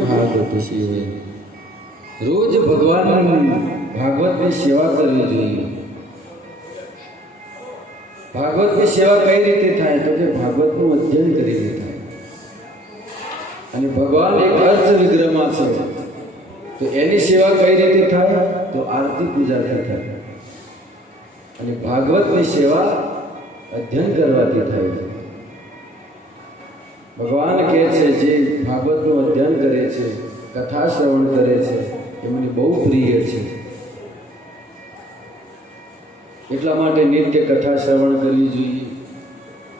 ભાગવત છીએ રોજ ભગવાનની ભાગવતની સેવા કરવી જોઈએ। ભાગવતની સેવા કઈ રીતે થાય તો કે ભાગવતનું અધ્યયન કરીને થાય। અને ભગવાન એક અર્થ વિગ્રહમાં છે તો એની સેવા કઈ રીતે થાય તો આરતી પૂજાથી થાય। અને ભાગવતની સેવા અધ્યયન કરવાથી થાય છે। ભગવાન કહે છે જે ભાગવતનું અધ્યયન કરે છે, કથા શ્રવણ કરે છે એ મને બહુ પ્રિય છે। એટલા માટે નિત્ય કથા શ્રવણ કરવી જોઈએ।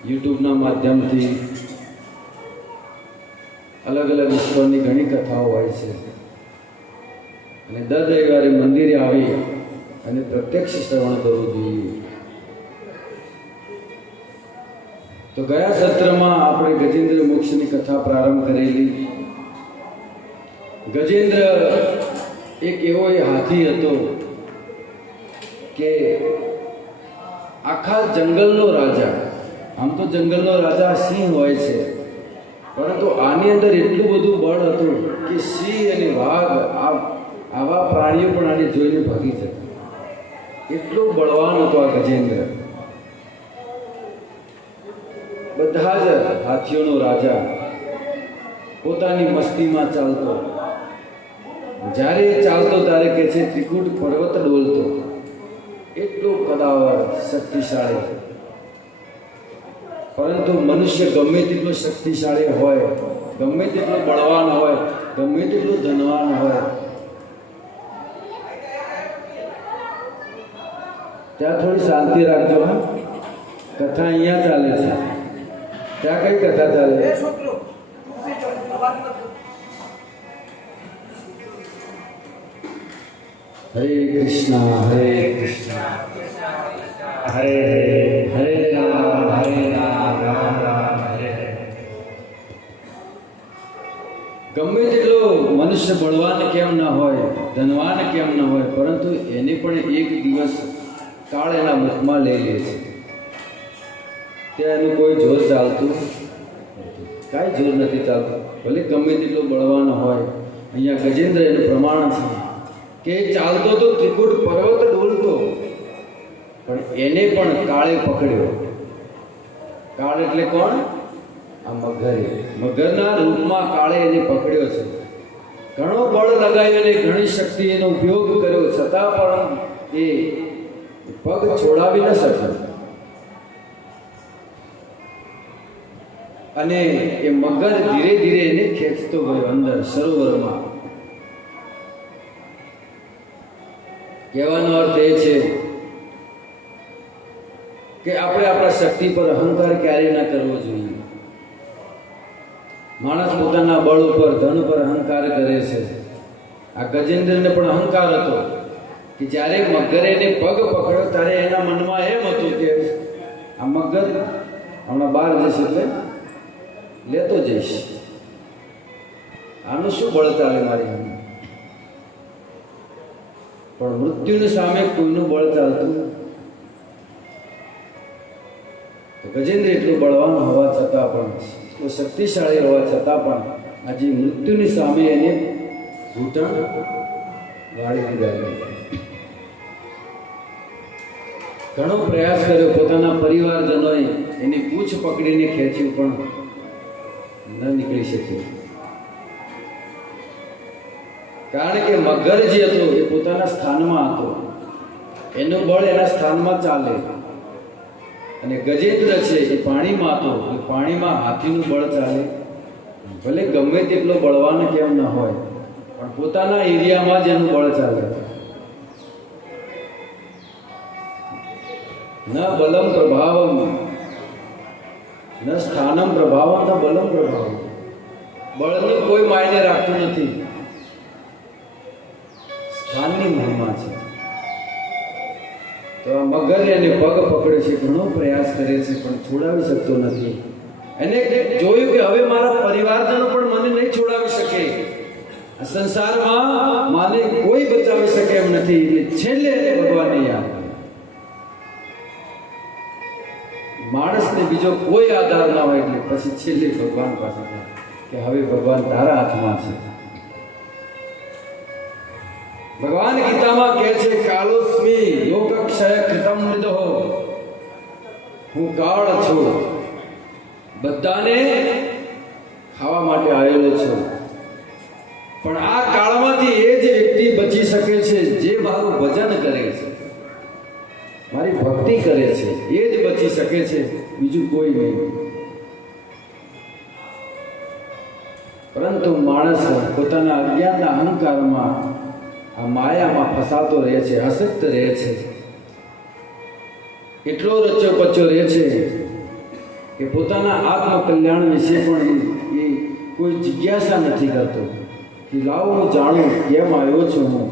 યુટ્યુબના માધ્યમથી અલગ અલગ ઈશ્વરની ઘણી કથાઓ હોય છે અને દર રવિવારે મંદિરે આવી અને પ્રત્યક્ષ શ્રવણ કરવું જોઈએ। તો ગયા સત્રમાં આપણે ગજેન્દ્ર મોક્ષની કથા પ્રારંભ કરેલી। ગજેન્દ્ર એક એવો હાથી હતો કે આખા જંગલનો રાજા। આમ તો જંગલનો રાજા સિંહ હોય છે, પરંતુ આની અંદર એટલું બધું બળ હતું કે સિંહ અને વાઘ આવા પ્રાણીઓ પણ આને જોઈને ભાગી જતા। એટલું બળવાન હતો આ ગજેન્દ્ર। બધા જ હાથીઓનો રાજા પોતાની મસ્તીમાં ચાલતો। જ્યારે ચાલતો ત્યારે કે છે ત્રિકૂટ પર્વત ડોલતો। એટલો કદાવર શક્તિશાળી। પરંતુ મનુષ્ય ગમે તેટલો શક્તિશાળી હોય, ગમે તેટલો બળવાન હોય, ગમે તેટલો ધનવાન હોય, ત્યાં થોડી શાંતિ રાખજો। હા, કથા અહીંયા ચાલે છે, ત્યાં કઈ કથા ચાલે? હરે કૃષ્ણ હરે કૃષ્ણ હરે હરે રામ રામ રામ હરે હરે। ગમે તેટલો મનુષ્ય બળવાન કેમ ન હોય, ધનવાન કેમ ન હોય, પરંતુ એને પણ એક દિવસ કાળ એના મુખમાં લઈ લે છે। ત્યાં એનું કોઈ જોર ચાલતું નથી, કાંઈ જોર નથી ચાલતું। ભલે ગમે તેટલો બળવાન હોય, અહીંયા ગજેન્દ્ર એનું પ્રમાણ છે કે ચાલતો તો ત્રિકૂટ પર્વત ડોલતો, પણ એને પણ કાળે પકડ્યો। કાળ એટલે કોણ? આ મગર। મગરના રૂપમાં કાળે એને પકડ્યો છે। ઘણો બળ લગાવ્યો અને ઘણી શક્તિ એનો ઉપયોગ કર્યો, છતાં પણ એ પગ છોડાવી ન શક્યો। અને એ મગર ધીરે ધીરે એને ખેંચતો ગયો અંદર સરોવરમાં। કહેવાનો અર્થ એ છે કે આપણે આપણા શક્તિ પર અહંકાર ક્યારેય ના કરવો જોઈએ। માણસ પોતાના બળ ઉપર, ધન ઉપર અહંકાર કરે છે। આ ગજેન્દ્રને પણ અહંકાર હતો કે જ્યારે મગરે એને પગ પકડ્યો ત્યારે એના મનમાં એમ હતું કે આ મગર હમણાં બહાર જશે એટલે લેતો જઈશ, આનું શું બળ ચાલે મારી સામે? પણ મૃત્યુની સામે કોઈનું બળ ચાલતું તો ગજેન્દ્ર એટલું બળવાન હોવા છતાં પણ, એટલો શક્તિશાળી હોવા છતાં પણ આજે મૃત્યુની સામે એને ઘૂંટણ વાળી દીધા। ઘણો પ્રયાસ કર્યો, પોતાના પરિવારજનોએ એની પૂંછ પકડીને ખેંચ્યું પણ ન નીકળી શક્યું। કારણ કે મગર જે હતો એ પોતાના સ્થાનમાં હતો, એનું બળ એના સ્થાનમાં ચાલે। અને ગજેન્દ્ર છે એ પાણીમાં હતો, એ પાણીમાં હાથીનું બળ ચાલે। ભલે ગમે તેટલો બળવાન કેમ ન હોય, પણ પોતાના એરિયામાં જ એનું બળ ચાલે। ન બલમ પ્રભાવમ ન સ્થાનમ પ્રભાવમ ન બલમ પ્રભાવમ। બળનું કોઈ માયને રાખતું નથી, સ્થાનની મહિમા છે। તો આ મગર એને પગ પકડે છે, ઘણો પ્રયાસ કરે છે પણ છોડાવી શકતો નથી। એને જોયું કે હવે મારા પરિવારજનો પણ મને નહીં છોડાવી શકે, આ સંસારમાં મને કોઈ બચાવી શકે એમ નથી। એટલે છેલ્લે ભગવાનને યાદ આવ્યો। માણસને બીજો કોઈ આધાર ના હોય એટલે પછી છેલ્લે ભગવાન પાસે કે હવે ભગવાન તારા હાથમાં છે, ભગવાન ગીતામાં કહે છે કાલોસ્મી લોકક્ષય કૃતમ વિદો, હું કાળ છું, બધાને ખાવા માટે આવેલો છું. પણ આ કાળમાંથી એ જ વ્યક્તિ બચી શકે છે જે મારું ભજન કરે છે, મારી ભક્તિ કરે છે, એ જ બચી શકે છે, બીજું કોઈ નહીં. પરંતુ માણસ પોતાના અજ્ઞાનના અહંકારમાં આ માયામાં ફસાતો રહે છે, આસક્ત રહે છે, એટલો રચ્યો પચ્યો રહે છે કે પોતાના આત્મકલ્યાણ વિશે પણ એ કોઈ જિજ્ઞાસા નથી કરતો કે લાવો હું જાણું કેમ આવ્યો છું હું.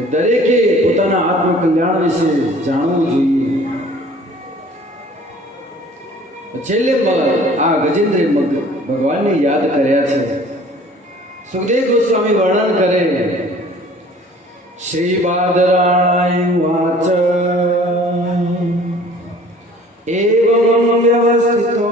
એ દરેકે પોતાના આત્મકલ્યાણ વિશે જાણવું જોઈએ. છેલ્લે આ ગજેન્દ્રે ભગવાનને યાદ કર્યા છે. સુખદેવ ગોસ્વામી વર્ણન કરે, શ્રી બાદરાણાય વાચ એવં વ્યવસ્થિતો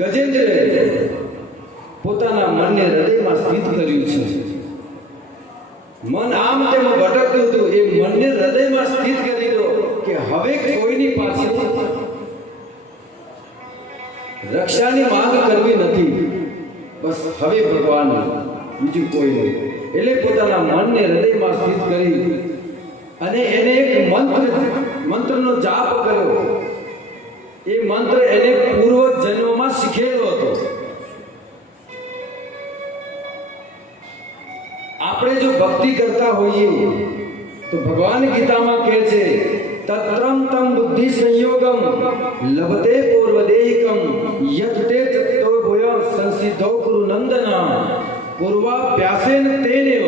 ગજેન્દ્રે પોતાના મનને હૃદયમાં સ્થિત કર્યું છે. મન આમ તેમ ભટકતું હતું, એ મનને હૃદયમાં સ્થિત કરી દો કે હવે કોઈની પાસે રક્ષાની માંગ કરવી નથી, બસ હવે ભગવાન, બીજું કોઈ નહીં. એટલે પોતાના મનને હૃદયમાં સ્થિત કરી અને એને એક મંત્રનો જાપ કર્યો. એ મંત્ર એને પૂર્વ જન્મમાં શીખેલો હતો. આપણે જો ભક્તિ કરતા હોઈએ તો ભગવાન ગીતામાં કહે છે તત્રમ તમ બુદ્ધિ સંયોગમ લભતે પૂર્વદેહિકમ યત તે તત્તો ભય સંસિદ્ધો કુરુ નંદના પૂર્વાભ્યાસેન તેનેવ.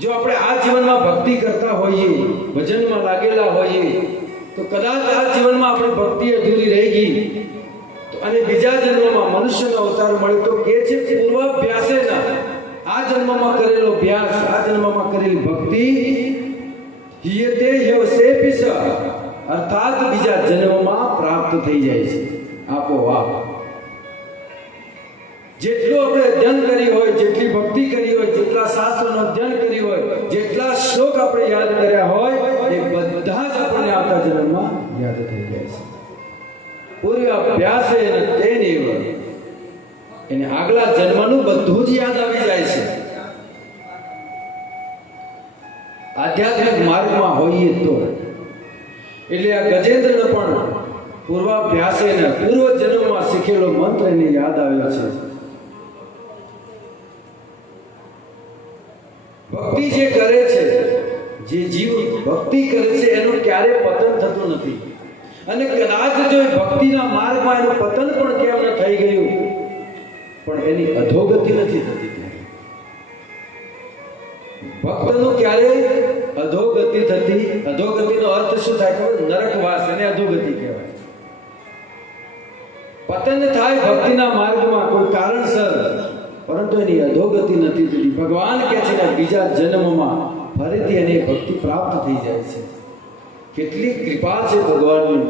જો આપણે આ જીવનમાં ભક્તિ કરતા હોઈએ, ભજનમાં લાગેલા હોઈએ, તો કદાચ આ જીવનમાં આપણી ભક્તિ અધૂરી રહી ગઈ અને બીજા જન્મમાં મનુષ્યનો અવતાર મળ્યો તો કે છે પૂર્વાભ્યાસેના, આ જન્મમાં કરેલો અભ્યાસ, આ જન્મમાં કરેલી ભક્તિ હિયતે યવસેપિસ, અર્થાત બીજા જન્મમાં પ્રાપ્ત થઈ જાય છે આપોઆપ. જેટલું આપણે અધ્યયન કરી હોય, જેટલી ભક્તિ કરી હોય, જેટલા શાસ્ત્રોનું અધ્યયન કર્યું હોય, જેટલા શ્લોક આપણે યાદ કર્યા હોય, એ બધા જ આપણને આવતા જન્મમાં યાદ થઈ જાય છે. પૂર્વ અભ્યાસે તેનેવ, એને આગલા જન્મનું બધું જ યાદ આવી જાય છે. આધ્યાત્મિક માર્ગમાં હોઈએ તો. એટલે આ ગજેન્દ્રને પણ પૂર્વાભ્યાસે પૂર્વ જન્મમાં શીખેલો મંત્ર એને યાદ આવ્યો છે. ભક્તિ જે કરે છે, જે જીવ ભક્તિ કરે છે એનું ક્યારે પતન થતું નથી. અને કદાચ જો ભક્તિના માર્ગમાં એનું પતન પણ કેમ ન થઈ ગયું, પણ એની અધોગતિ નથી થતી. ભક્તનું ક્યારે અધોગતિ થતી? અધોગતિનો અર્થ શું થાય ખબર? નરકવાસ, એને અધોગતિ કહેવાય. પતન થાય ભક્તિના માર્ગમાં કોઈ કારણસર, પરંતુ એની અધોગતિ નથી થતી. ભગવાન કહે છે કે બીજા જન્મમાં ફરીથી એને ભક્તિ પ્રાપ્ત થઈ જાય છે. કેટલી કૃપા છે ભગવાનની.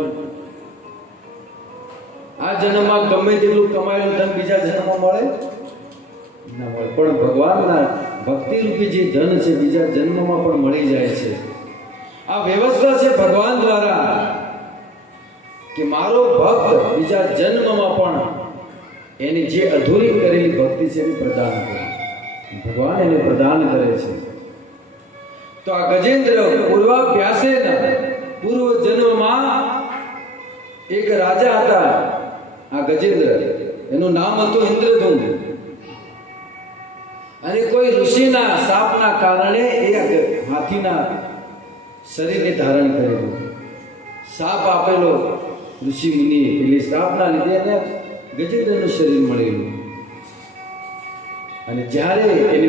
આ જન્મમાં ગમે તેટલું કમાયેલું ધન બીજા જન્મમાં મળે ના મળે, પણ ભગવાનના ભક્તિ રૂપી જે ધન છે બીજા જન્મમાં પણ મળી જાય છે. આ વ્યવસ્થા છે ભગવાન દ્વારા કે મારો ભક્ત બીજા જન્મમાં પણ એની જે અધૂરી કરેલી ભક્તિ છે એને પ્રદાન કરે. ભગવાન એને પ્રદાન કરે છે. તો આ ગજેન્દ્ર પૂર્વાભ્યાસે પૂર્વ જન્મમાં એક રાજા હતા. આ ગજેન્દ્ર, એનું નામ હતું ઇન્દ્રધુમ્ન. અને કોઈ ઋષિના શાપના કારણે એ હાથીના શરીરને ધારણ કરેલું. શાપ આપેલો ઋષિ મુનિએ, એટલે શાપના લીધે એને ગજેન્દ્રનું શરીર મળેલું. અને જ્યારે એને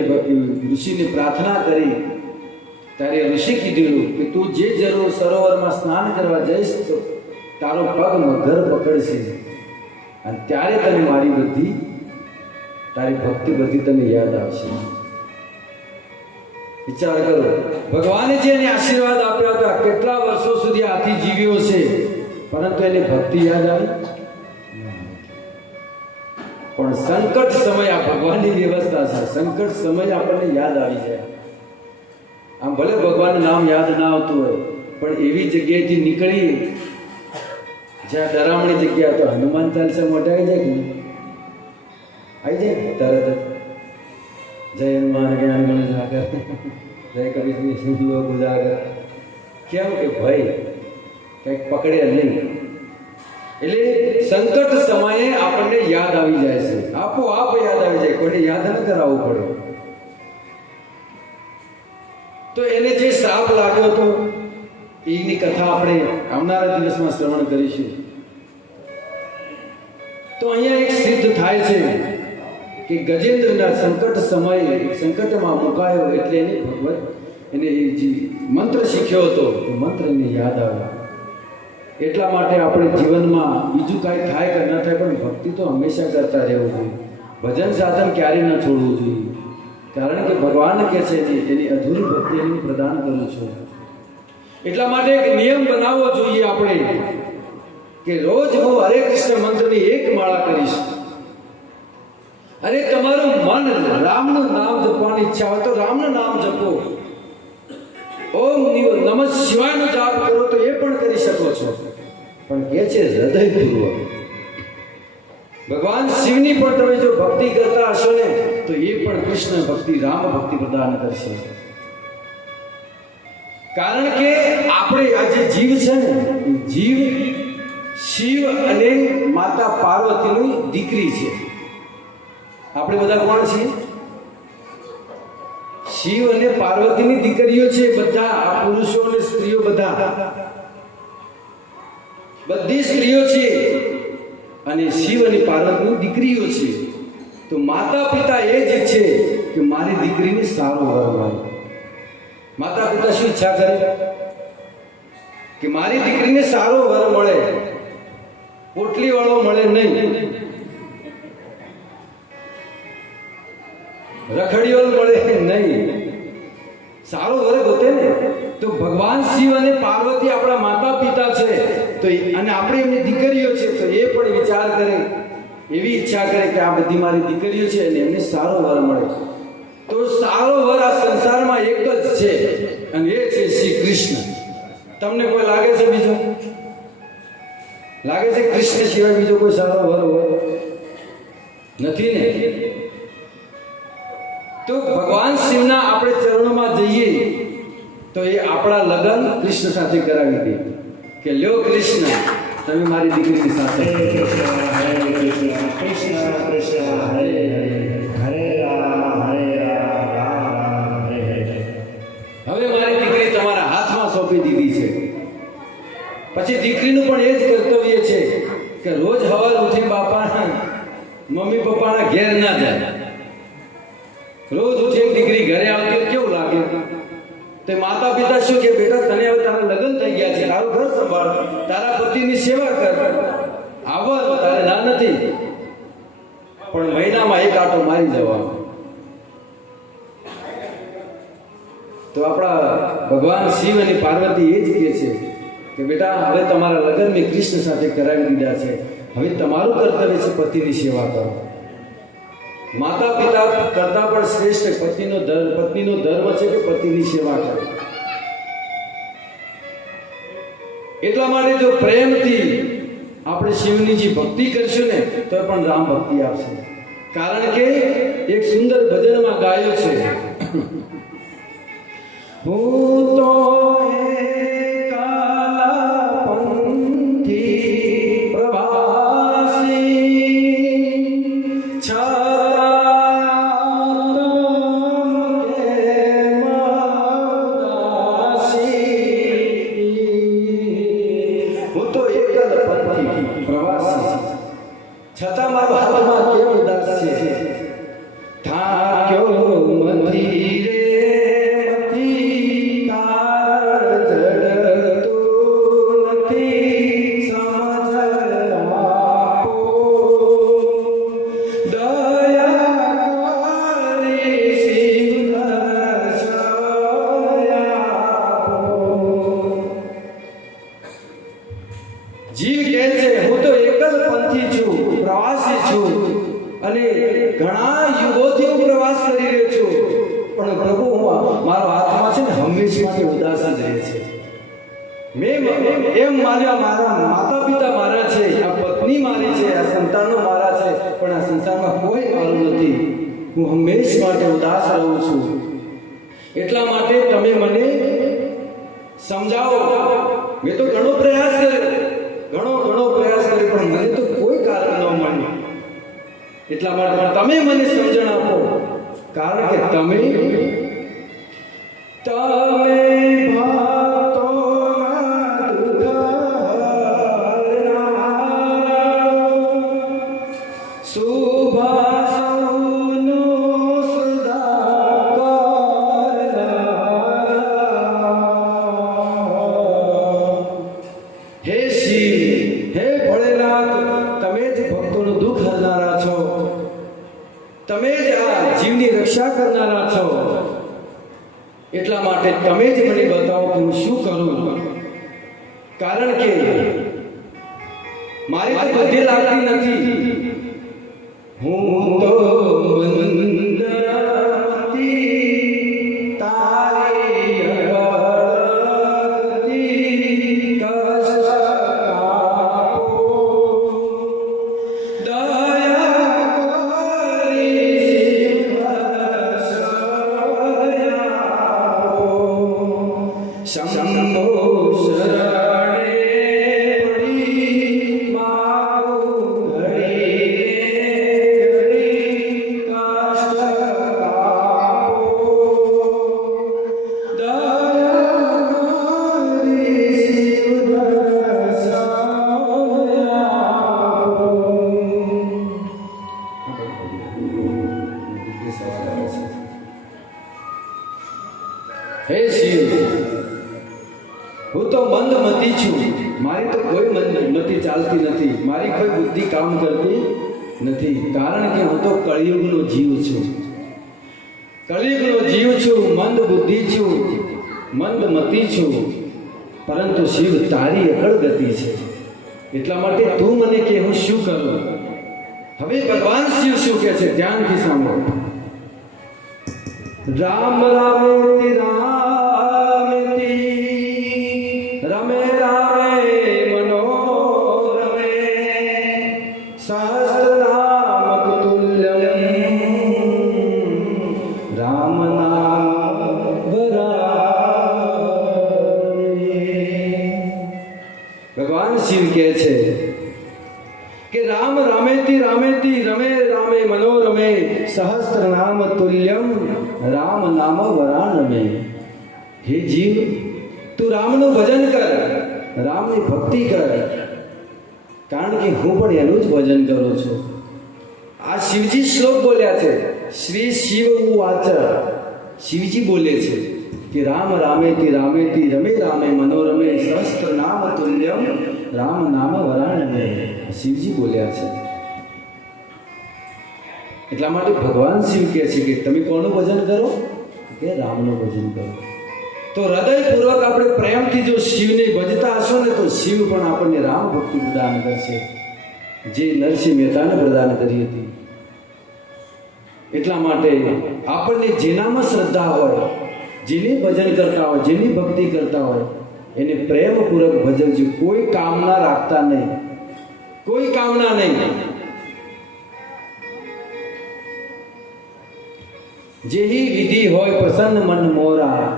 ઋષિને પ્રાર્થના કરી ત્યારે ઋષિ કીધેલું કે તું જે જરૂર સરોવરમાં સ્નાન કરવા જઈશ તો તારો પગ મગર પકડશે અને ત્યારે તને મારી બધી તારી ભક્તિ બધી તને યાદ આવશે. વિચાર કરો, ભગવાને જે એને આશીર્વાદ આપ્યા હતા, કેટલા વર્ષો સુધી આથી જીવ્યો છે, પરંતુ એને ભક્તિ યાદ આવી. પણ સંકટ સમય આ ભગવાનની વ્યવસ્થા છે. સંકટ સમય આપણને યાદ આવી જાય. આમ ભલે ભગવાનનું નામ યાદ ના આવતું હોય, પણ એવી જગ્યાએથી નીકળી જ્યાં ડરામણી જગ્યા, તો હનુમાન ચાલીસા મોઢે આવી જાય કે નહીં? આવી જાય તરત જ. જય હનુમાન જ્ઞાન ગણ જાગર, જય કબીર સિંધુ ગુજાગર. કેમ કે ભાઈ કંઈક પકડે નહીં. એટલે સંકટ સમયે આપણને યાદ આવી જાય છે, આપોઆપ યાદ આવી જાય, કોઈને યાદ ન કરાવવું પડે. તો એને જે શ્રાપ લાગ્યો હતો એની કથા આપણે આવનારા દિવસમાં શ્રવણ કરીશું. તો અહીંયા એક સિદ્ધ થાય છે કે ગજેન્દ્રના સંકટ સમયે સંકટમાં મુકાયો, એટલે એને ભગવત એને જે મંત્ર શીખ્યો હતો એ મંત્રને યાદ આવ્યો. એટલા માટે આપણે જીવનમાં બીજું કાંઈ થાય કે ન થાય, પણ ભક્તિ તો હંમેશા કરતા રહેવું જોઈએ. ભજન સાધન ક્યારેય ન છોડવું જોઈએ, કારણ કે ભગવાન કહે છે એની અધૂરી ભક્તિ એની પ્રદાન કરું છું. એટલા માટે એક નિયમ બનાવવો જોઈએ આપણે કે રોજ હું હરે કૃષ્ણ મંત્રની એક માળા કરીશ. અરે તમારું મન રામનું નામ જપવાની ઈચ્છા હોય તો રામનું નામ જપો. ઓમ નમઃ શિવાયનો જાપ કરો તો એ પણ કરી શકો છો, પણ કે છે હૃદયપૂર્વક. ભગવાન શિવની પણ તમે જો ભક્તિ કરતા હશો ને તો એ પણ કૃષ્ણ ભક્તિ રામ ભક્તિ પ્રદાન કરશે. કારણ કે આપણે આ જે જીવ છે ને, જીવ શિવ અને માતા પાર્વતીની દીકરી છે. આપણે બધા કોણ છીએ? શિવ અને પાર્વતીની દીકરીઓ છે બધા. આ પુરુષો અને સ્ત્રીઓ બધા બધી સ્ત્રીઓ છે અને શિવ અને પાર્વતીની દીકરીઓ છે. તો માતા પિતા એ જ ઈચ્છે કે મારી દીકરીને સારો વર મળે. માતા પિતા શું ઈચ્છા કરે? કે મારી દીકરીને સારો વર મળે, પોટલી વાળો મળે નહીં, રખડીઓ મળે નહીં, સારો વર ગોતે ને. તો ભગવાન શિવ અને પાર્વતી આપણા માતા પિતા છે, તો અને આપણે એમની દીકરીઓ છે, તો એ પણ વિચાર કરે, એવી ઈચ્છા કરે કે આ બધી મારી દીકરીઓ છે અને એમને સારો વર મળે. તો સારો વર આ સંસારમાં એક જ છે અને એ છે શ્રી કૃષ્ણ. તમને કોઈ લાગે છે બીજો? લાગે છે કૃષ્ણ સિવાય બીજો કોઈ સારો વર હોય? નથી ને. તો ભગવાન શિવના આપણે ચરણોમાં જઈએ તો એ આપણા લગ્ન કૃષ્ણ સાથે કરાવી દે કે લ્યો કૃષ્ણ, તમે મારી દીકરીની સાથે. કૃષ્ણ કૃષ્ણ કૃષ્ણ હરે હરે રામ રામ હરે હરે. હવે મારી દીકરી તમારા હાથમાં સોંપી દીધી છે. પછી દીકરીનું પણ એ જ કર્તવ્ય છે કે રોજ સવાર ઉઠી બાપાના મમ્મી પપ્પાના ઘેર ના જાય. રોજ ઉઠી દીકરી ઘરે આવતી કેવું લાગે? તે માતા પિતા શું કે બેટા તને હવે તારા લગ્ન થઈ ગયા છે, તારું ઘર સંભાળ, તારા પતિની સેવા કર, આવવાનું તારે ના નથી, પણ મહિનામાં એક આટો મારી જવાનો. તો આપણા ભગવાન શિવ અને પાર્વતી એ જ કહે છે કે બેટા હવે તમારા લગ્ન મેં કૃષ્ણ સાથે કરાવી દીધા છે, હવે તમારું કર્તવ્ય છે પતિની સેવા કરો. માતા પિતા કરતા પણ શ્રેષ્ઠ પતિનો ધર્મ છે કે પતિની સેવા કરે. એટલા માટે જો પ્રેમથી આપણે શિવની જે ભક્તિ કરશું ને તો પણ રામ ભક્તિ આપશે. કારણ કે એક સુંદર ભજનમાં ગાયું છે, હું તો એકાલા પંથી પ્રવાસી છતાં મારો હાથમાં કેવો ઉદાસ છે. થાક્યો મથી રે મથી તાર જડતું નથી, સમય જીવ કહે છે હું તો એકલ પંથી છું, પ્રવાસી છું અને ઘણા યુગોથી હું પ્રવાસ કરી રહ્યો છું, પણ પ્રભુ મારો આત્મા છે ને હંમેશા માટે ઉદાસ જ રહે છે. મેં એમ માન્યા મારા માતા પિતા મારા છે, આ પત્ની મારી છે, આ સંતાનો મારા છે, પણ આ સંસારમાં કોઈ મારું નથી. હું હંમેશા માટે ઉદાસ રહું છું. એટલા માટે તમે મને સમજાવો. મેં તો ઘણો પ્રયાસ કર્યો પણ મને તો કોઈ કારણ ન મળ્યું. એટલા માટે તમે મને સમજણ આપો, કારણ કે તમે ભક્તોના દુઃખ શુભાસુનો સદા હે શિવ, હે ભોળેનાથ, તમે જ ભક્તોનું દુઃખ હરનારા છો, તમે જ આ જીવની રક્ષા કરનારા છો. એટલા માટે તમે જ મને બતાવો કે હું શું કરું, કારણ કે મારી તો બુદ્ધિ લાગતી નથી. હું તો મંદમતી તારી અગણતી કષ્ટ કાપો, દયા કરી શંભો શરણે પડી મારું ઘડી કષ્ટ કાપો, દયા કરી હે શિવ, હું તો મંદમતી છું. મારી તો કોઈ મંદમતી ચાલતી નથી, મારી કોઈ બુદ્ધિ કામ કરતી નથી, કારણ કે હું તો કળિયુગનો જીવ છું. મંદ બુદ્ધિ છું, મંદમતી છું. પરંતુ શિવ તારી અકળ ગતિ છે. એટલા માટે તું મને કે હું શું કરું. હવે ભગવાન શિવ શું કહે છે, ધ્યાનથી સાંભળો. રામ રામેતિ રામેતિ રમે રામે મનોરમે સહસ્રનામ તુલ્યમ રામ નામ વરામે. ભગવાન શિવ કહે છે કે રામ રામેતિ રામેતિ રમે રામે મનોરમે સહસ્રનામ તુલ્યમ રામ નામ વરાનમે. હે જીવ, તું રામનું ભજન કર, રામની ભક્તિ કર, કારણ કે હું પણ એનું જ ભજન કરું છું. આ શિવજી શ્લોક બોલ્યા છે. શ્રી શિવ ઉવાચ, શિવજી બોલે છે કે રામ રામેતિ રામેતિ રમે રામે મનોરમે સહસ્ત્ર નામ તુલ્યમ રામ નામ વરાનમે. શિવજી બોલ્યા છે. એટલા માટે ભગવાન શિવ કહે છે કે તમે કોનું ભજન કરો, કે રામનું ભજન કરો. તો હૃદયપૂર્વક આપણે પ્રેમથી જો શિવને ભજતા હશો ને, તો શિવ પણ આપણને રામ ભક્તિ પ્રદાન કરશે, જે નરસિંહ મહેતાને પ્રદાન કરી હતી. એટલા માટે આપણને જેનામાં શ્રદ્ધા હોય, જેને ભજન કરતા હોય, જેની ભક્તિ કરતા હોય, એને પ્રેમપૂર્વક ભજવજો. કોઈ કામના રાખતા નહીં, કોઈ કામના નહીં. જેહી વિધિ હોય પ્રસન્ન મન મોરા.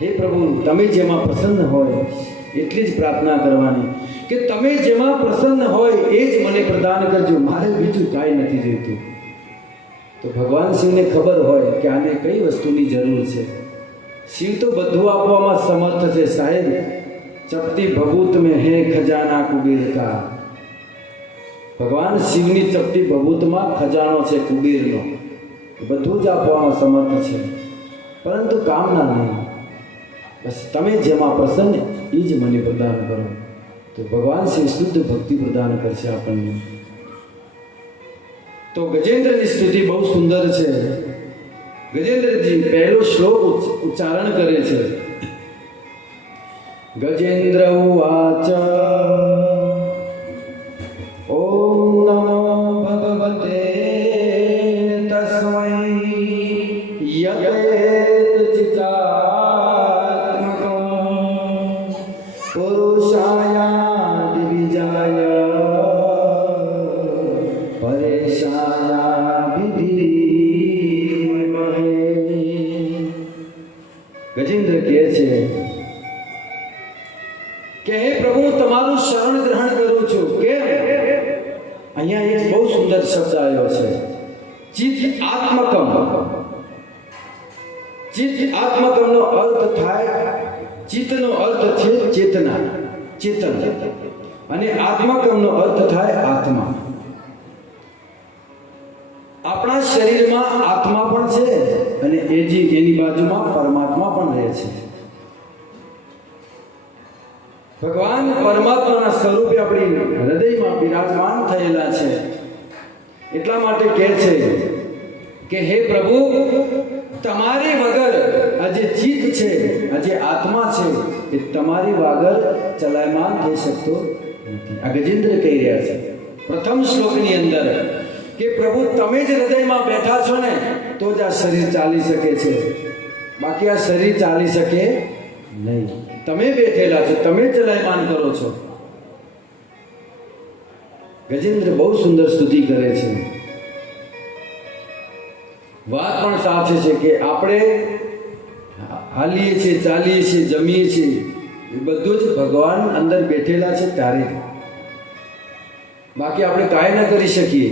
હે પ્રભુ, તમે જેમાં પ્રસન્ન હોય એટલી જ પ્રાર્થના કરવાની કે તમે જેમાં પ્રસન્ન હોય એ જ મને પ્રદાન કરજો, મારે બીજું કાંઈ નથી જોઈતું. તો ભગવાન શિવને ખબર હોય કે આને કઈ વસ્તુની જરૂર છે. શિવ તો બધું આપવામાં સમર્થ છે સાહેબ. ચપટી ભભૂત મેં હે ખજાના કુબેર કા. ભગવાન શિવની ચપટી ભભૂતમાં ખજાનો છે કુબેરનો. બધું જ આપવામાં સમર્થ છે, પરંતુ કામના નહીં. બસ તમે જેમાં પ્રસન્ન એ જ મને પ્રદાન કરો, તો ભગવાન શિવ શુદ્ધ ભક્તિ પ્રદાન કરશે આપણને. તો ગજેન્દ્રની સ્તુતિ બહુ સુંદર છે. ગજેન્દ્રજી પહેલો શ્લોક ઉચ્ચારણ કરે છે ગજેન્દ્ર ઉવાચ ઓમ નમો ભગવતે તસ્મૈ યતેત ચિત્તાત્મકં પુરુષાય દિવિજાય પરેશાય વિધિમહે. ગજેન્દ્ર કહે છે કે હે પ્રભુ તમારું શરણ ગ્રહણ કરું છું. કેમ? અહીંયા એક બહુ સુંદર શબ્દ આવ્યો છે, ચિત્ત આત્મકમ. ચિત્ત આત્મકમનો અર્થ થાય, ચિત્તનો અર્થ છે ચેતના, ચેતન, અને આત્મકમનો અર્થ થાય આત્મા. આપણા શરીરમાં આત્મા પણ છે અને એની બાજુમાં પરમાત્મા પણ રહે છે. ભગવાન પરમાત્માના સ્વરૂપે આપણી હૃદયમાં બિરાજમાન થયેલા છે. એટલા માટે કહે છે કે હે પ્રભુ, તમારી વગર આ જે ચિત્ત છે, આ જે આત્મા છે, એ તમારી વગર ચલાયમાન થઈ શકતો નથી. આ ગજેન્દ્ર કહી રહ્યા છે પ્રથમ શ્લોકની અંદર કે પ્રભુ તમે જ હૃદયમાં બેઠા છો ને તો જ આ શરીર ચાલી શકે છે, બાકી આ શરીર ચાલી શકે નહીં. તમે બેઠેલા છો, તમે ચલાયમાન કરો છો. ગજેન્દ્ર બહુ સુંદર સ્તુતિ કરે છે. વાત પણ સાચી છે કે આપણે હાલીએ છીએ, ચાલીએ છીએ, જમીએ છીએ, એ બધું જ ભગવાન અંદર બેઠેલા છે ત્યારે, બાકી આપણે કાંઈ ન કરી શકીએ.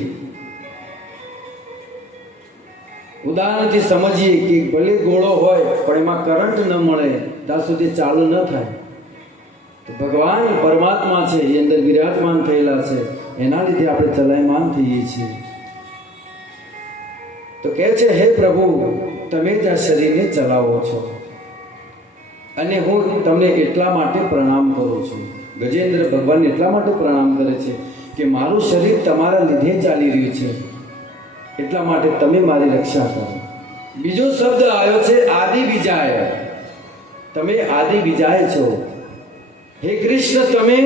ઉદાહરણથી સમજીએ કે ભલે ગોળો હોય પણ એમાં કરંટ ન મળે ત્યાં સુધી ચાલુ ન થાય. તો ભગવાન પરમાત્મા છે, એ અંદર વિરાજમાન થયેલા છે, એના લીધે આપણે ચલાયમાન થઈએ છીએ. તો કહે છે હે પ્રભુ, તમે જ આ શરીરને ચલાવો છો અને હું તમને એટલા માટે પ્રણામ કરું છું. ગજેન્દ્ર ભગવાન એટલા માટે પ્રણામ કરે છે કે મારું શરીર તમારા લીધે ચાલી રહ્યું છે, એટલા માટે તમે મારી રક્ષા કરો. બીજો શબ્દ આવ્યો છે આદિ બીજાય. તમે આદિ બીજાય છો. હે કૃષ્ણ, તમે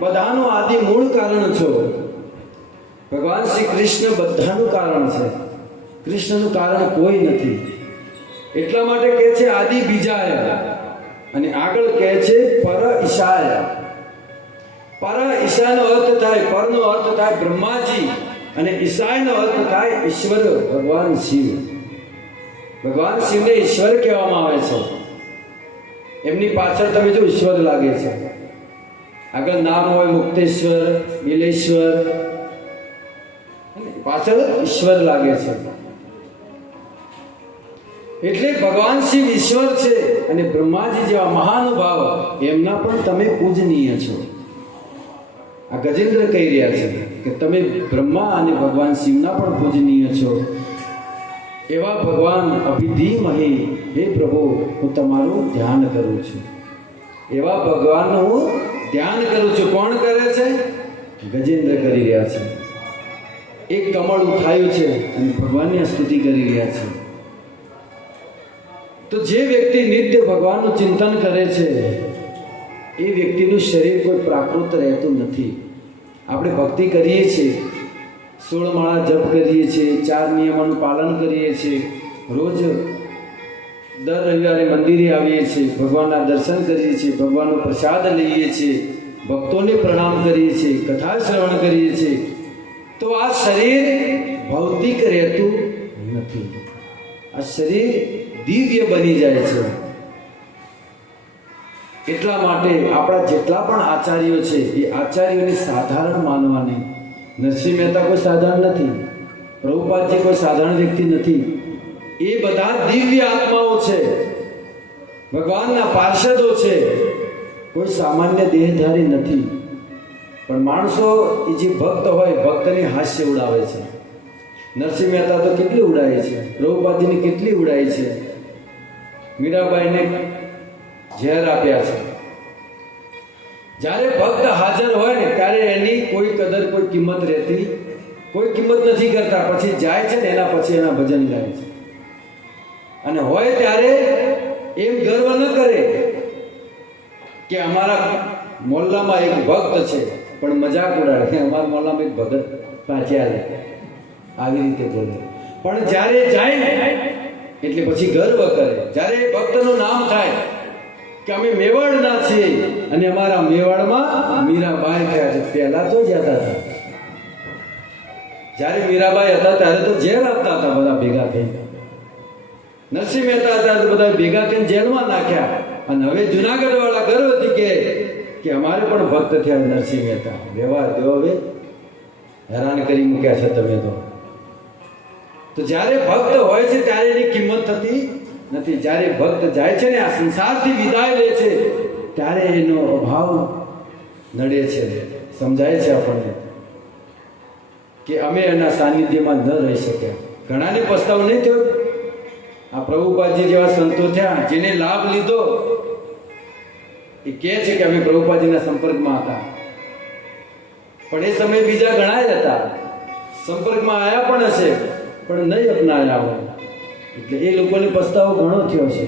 બધાનું આદિ મૂળ કારણ છો. ભગવાન શ્રી કૃષ્ણ બધાનું કારણ છે, કૃષ્ણનું કારણ કોઈ નથી. એટલા માટે કહે છે આદિ બીજાય, અને આગળ કહે છે પર ઈશાય. પર ઈશાનો અર્થ થાય, પરનો અર્થ થાય બ્રહ્માજી, અને ઈશાયનો અર્થ થાય ઈશ્વર, ભગવાન શિવ. ભગવાન શિવને ઈશ્વર કહેવામાં આવે છે. એમની પાછળ તમે જો ઈશ્વર લાગે છે, આગળ નામ હોય મુક્તેશ્વર, બિલેશ્વર, પાછળ ઈશ્વર લાગે છે. એટલે ભગવાન શિવ ઈશ્વર છે અને બ્રહ્માજી જેવા મહાનુભાવ એમના પણ તમે પૂજનીય છો. આ ગજેન્દ્ર કહી રહ્યા છે કે તમે બ્રહ્મા અને ભગવાન શિવના પણ પૂજનીય છો. એવા ભગવાન અભિધિમહી, હે પ્રભુ, હું તમારું ધ્યાન કરું છું. એવા ભગવાનનું હું ધ્યાન કરું છું. કોણ કરે છે? ગજેન્દ્ર કરી રહ્યા છે. એક કમળ ઉઠાયું છે અને ભગવાનની સ્તુતિ કરી રહ્યા છે. તો જે વ્યક્તિ નિત્ય ભગવાનનું ચિંતન કરે છે એ વ્યક્તિનું શરીર કોઈ પ્રાકૃત રહેતું નથી. આપણે ભક્તિ કરીએ છીએ, 16 માળા જપ કરીએ છીએ, 4 નિયમોનું પાલન કરીએ છીએ, રોજ દર રવિવારે મંદિરે આવીએ છીએ, ભગવાનના દર્શન કરીએ છીએ, ભગવાનનો પ્રસાદ લઈએ છીએ, ભક્તોને પ્રણામ કરીએ છીએ, કથા શ્રવણ કરીએ છીએ, તો આ શરીર ભૌતિક રહેતું નથી. આ શરીર દિવ્ય બની જાય છે. એટલા માટે આપણા જેટલા પણ આચાર્યો છે એ આચાર્યોને સાધારણ માનવાની. નરસિંહ મહેતા કોઈ સાધારણ નથી, પ્રભુપાદજી કોઈ સાધારણ વ્યક્તિ નથી. એ બધા દિવ્ય આત્માઓ છે, ભગવાનના પાર્ષદો છે, કોઈ સામાન્ય દેહધારી નથી. પણ માણસો એ જે ભક્ત હોય, ભક્તને હાસ્ય ઉડાવે છે. નરસિંહ મહેતા તો કેટલી ઉડાય છે, પ્રભુપાદજીને કેટલી ઉડાય છે, મીરાબાઈને ઝેર આપ્યા છે. જ્યારે ભક્ત હાજર હોય ને ત્યારે એની કોઈ કદર, કોઈ કિંમત રહેતી, કોઈ કિંમત નથી કરતા. પછી જાય છે ને એના પછી એના ભજન ગાય છે. અને હોય ત્યારે એમ ગર્વ ન કરે કે અમારા મોહલ્લામાં એક ભક્ત છે, પણ મજાક ઉડાડે કે અમારા મોહલ્લામાં એક ભગત પાછા આવે, આવી રીતે બોલે. પણ જ્યારે જાય ને એટલે પછી ગર્વ કરે. જ્યારે એ ભક્તનું નામ થાય કે અમે મેવાડના છીએ અને અમારા મેવાડમાં મીરાબાઈ થયા છે. પહેલા તો જ હતા. જ્યારે મીરાબાઈ હતા ત્યારે તો જેલ આપતા હતા બધા ભેગા થઈને. નરસિંહ મહેતા હતા તો બધા ભેગા થઈને જેલમાં નાખ્યા. અને હવે જુનાગઢ વાળા ગર્વથી કે અમારે પણ ભક્ત થયા નરસિંહ મહેતા. વ્યવહાર દેવો હવે હેરાન કરી મૂક્યા છે તમે તો જ્યારે ભક્ત હોય છે ત્યારે એની કિંમત થતી નથી. જ્યારે ભક્ત જાય છે ને આ સંસારથી વિદાય લે છે ત્યારે એનો અભાવ નડે છે. સમજાય છે આપણને કે અમે એના સાનિધ્યમાં ન રહી શક્યા. ઘણાને પસ્તાવો નહીં થયો. આ પ્રભુપાદજી જેવા સંતો થયા જેને લાભ લીધો એ કહે છે કે અમે પ્રભુપાદજીના સંપર્કમાં હતા, પણ એ સમયે બીજા ઘણા જ હતા, સંપર્કમાં આવ્યા પણ હશે પણ નહીં અપનાવ્યા હોય. એટલે એ લોકોને પસ્તાવો ઘણો થયો છે.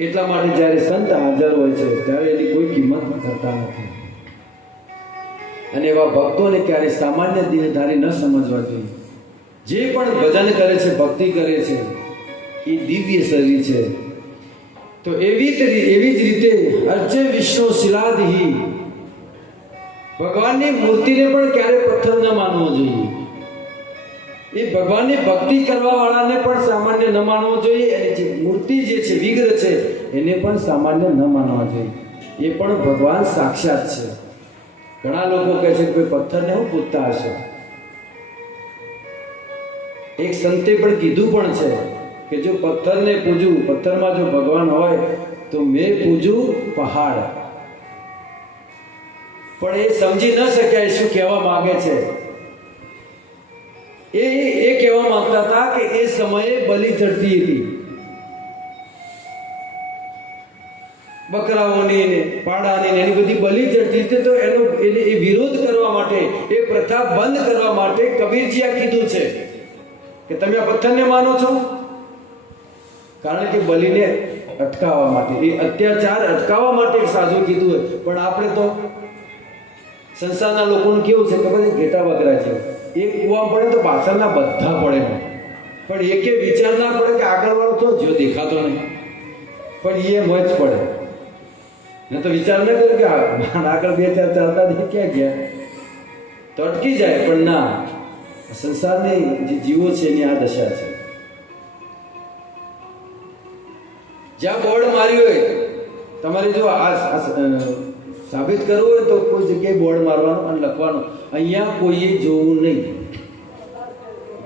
એટલા માટે જ્યારે સંત હાજર હોય છે ત્યારે એની કોઈ કિંમત કરતા નથી. અને એવા ભક્તોને ક્યારેય સામાન્ય દેહધારી ન સમજવા જોઈએ. જે પણ ભજન કરે છે, ભક્તિ કરે છે, એ દિવ્ય શરીર છે. તો એવી જ રીતે અર્ચે વિષ્ણુ શિલાદિહી, ભગવાનની મૂર્તિને પણ ક્યારે પથ્થર ન માનવો જોઈએ. એ ભગવાનની ભક્તિ કરવા વાળાને પણ સામાન્ય ન માનવો જોઈએ. અને જે મૂર્તિ જે છે, વિગ્રહ છે, એને પણ સામાન્ય ન માનવા જોઈએ. એ પણ ભગવાન સાક્ષાત છે. ઘણા લોકો કહે છે કે પથ્થરને હું પૂજતા હશે. એક સંતે પણ કીધું પણ છે કે જો પથ્થરને પૂજું, પથ્થરમાં જો ભગવાન હોય તો મેં પૂજું પહાડ. પણ એ સમજી ન શક્યા શું કહેવા માંગે છે. એ કહેવા માંગતા હતા કે એ સમયે બલિ ચડતી હતી, બકરાઓની ને પાડાની ને એની બધી બલિ ચડતી હતી. તો એનો એ વિરોધ કરવા માટે, એ પ્રથા બંધ કરવા માટે કબીરજી આ કીધું છે કે તમે આ પથ્થરને માનો છો. કારણ કે બલિને અટકાવવા માટે, એ અત્યાચાર અટકાવવા માટે એક સાધુ કીધું હોય. પણ આપણે તો સંસારના લોકોનું કેવું છે ખબર છે, ઘેટા બકરા છે. એક કૂવામાં પડે તો પાછળના બધા પડે, પણ એકે વિચાર ના પડે કે આગળ વાળો તો જો દેખાતો નહીં, પણ એ મોજ પડે. ને તો વિચાર ના કરે કે આગળ બે ચાર ચાલતા ક્યાં ગયા, તો અટકી જાય. પણ ના, સંસારની જે જીવો છે એની આ દશા છે. જ્યાં બોર્ડ માર્યું હોય, તમારે જો આ સાબિત કરવું હોય તો કોઈ જગ્યાએ બોર્ડ મારવાનું અને લખવાનું, અહીંયા કોઈએ જોવું નહીં.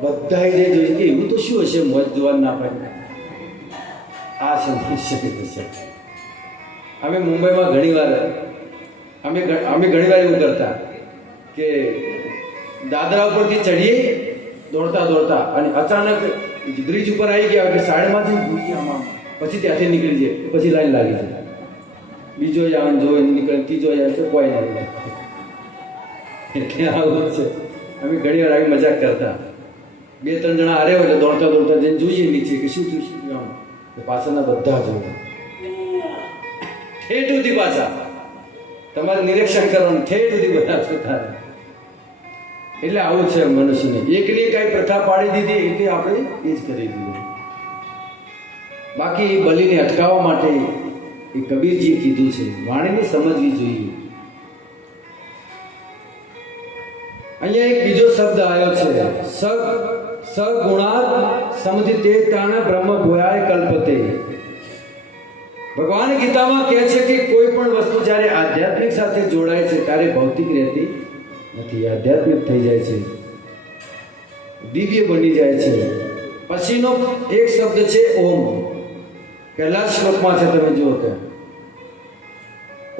બધાએ જે જોયું કે એવું તો શું હશે, મોજ જોવા ના પડે. આ છે. અમે મુંબઈમાં ઘણીવાર એવું કરતા કે દાદરા ઉપરથી ચડીએ દોડતા અને અચાનક બ્રિજ ઉપર આવી ગયા કે સાઈડમાંથી પછી ત્યાંથી નીકળી જાય, પછી લાઈન લાગી જાય. બીજો યાન જો નીકળે, ત્રીજો યાન તો કોઈ નહીં. એટલે આવું છે. અમે ઘણી વાર આવી મજાક કરતા. 2-3 જણા હારે હોય એટલે દોડતા જઈને જોઈએ નીચે કે શું થયું. પાછળના બધા જોવે ઠેઠ સુધી. પાછા તમારે નિરીક્ષણ કરવાનું, ઠેઠ સુધી બધા થતા. એટલે આવું છે મનુષ્યને. એકની કાંઈ પ્રથા પાડી દીધી એટલે આપણે એ જ કરી દીધું. બાકી બલિને અટકાવવા માટે એ કબીરજીએ કીધું છે. વાણીને સમજવી જોઈએ. અહીંયા એક બીજો શબ્દ આવ્યો છે, સગુણાત સમધિતે તાણ બ્રહ્મ ભૂયાય કલ્પતે. ભગવાન ગીતામાં કહે છે કે કોઈ પણ વસ્તુ જ્યારે આધ્યાત્મિક સાથે જોડાય છે ત્યારે ભૌતિક રહેતી નથી, આધ્યાત્મિક થઈ જાય છે, દિવ્ય બની જાય છે. પછીનો એક શબ્દ છે ઓમ. પહેલા શ્લોકમાં છે, તમે જુઓ કે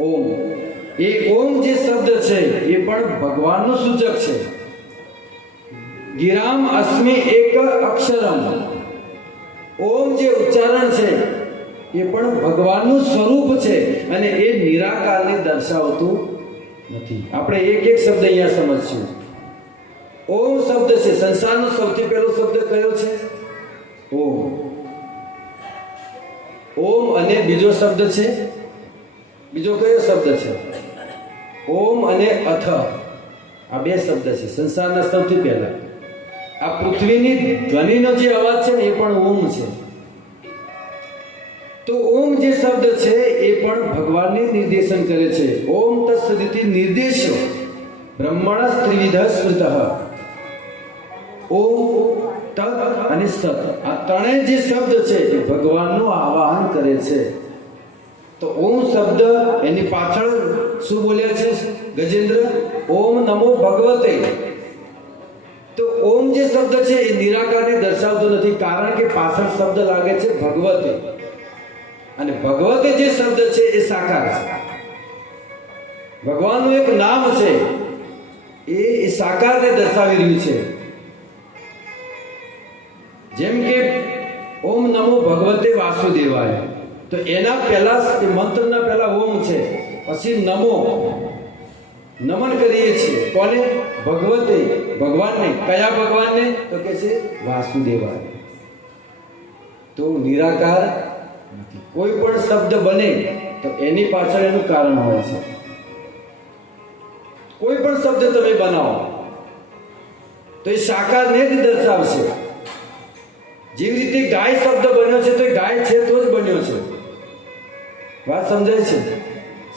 ઓમ. એ ઓમ જે શબ્દ છે એ પણ ભગવાનનું સૂચક છે. ગિરામ અસ્મિ એક અક્ષરમ. ઓમ જે ઉચ્ચારણ છે એ પણ ભગવાનનું સ્વરૂપ છે અને એ નિરાકારને દર્શાવતું નથી. આપણે એક શબ્દ અહીંયા સમજશું. ઓમ શબ્દ છે, સંસારનો સૌથી પહેલો શબ્દ કયો છે? ઓમ. ઓમ અને બીજો શબ્દ છે, બીજો કયો શબ્દ છે? ઓમ અને અથ, આ બે શબ્દ છે સંસારના સૌથી પહેલા. આ પૃથ્વીની ધ્વનિનો જે અવાજ છે ને એ પણ ઓમ છે. તો ઓમ જે શબ્દ છે એ પણ ભગવાનને નિર્દેશન કરે છે. ઓમ તત્સદિતિ નિર્દેશો બ્રહ્મણ ત્રિવિધ સ્મૃતઃ. ઓમ, તત્ અને સત, આ ત્રણેય જે શબ્દ છે એ ભગવાનનું આવાહન કરે છે. તો ઓમ શબ્દ એની પાછળ શું બોલ્યા છે ગજેન્દ્ર? ઓમ નમો ભગવતે. તો ઓમ જે શબ્દ છે એ નિરાકારને દર્શાવતો નથી, કારણ કે પાછળ શબ્દ લાગે છે ભગવતે, અને ભગવતે જે શબ્દ છે એ સાકાર છે. ભગવાનનું એક નામ છે એ સાકારને દર્શાવી રહ્યું છે. જેમ કે ઓમ નમો ભગવતે વાસુદેવાય, તો એના પહેલા એ મંત્રના પહેલા ઓમ છે, પછી નમો, નમન કરીએ છીએ કોને? ભગવતે, ભગવાનને. કયા ભગવાનને? તો કે છે વાસુદેવાય. તો નિરાકાર નથી. કોઈ પણ શબ્દ બને તો એની પાછળ એનું કારણ હોય છે. કોઈ પણ શબ્દ તમે બનાવો તો એ સાકારને જ દર્શાવશે. જેવી રીતે ગાય શબ્દ બન્યો છે તો એ ગાય છે તો જ બન્યો છે. વાત સમજાય છે?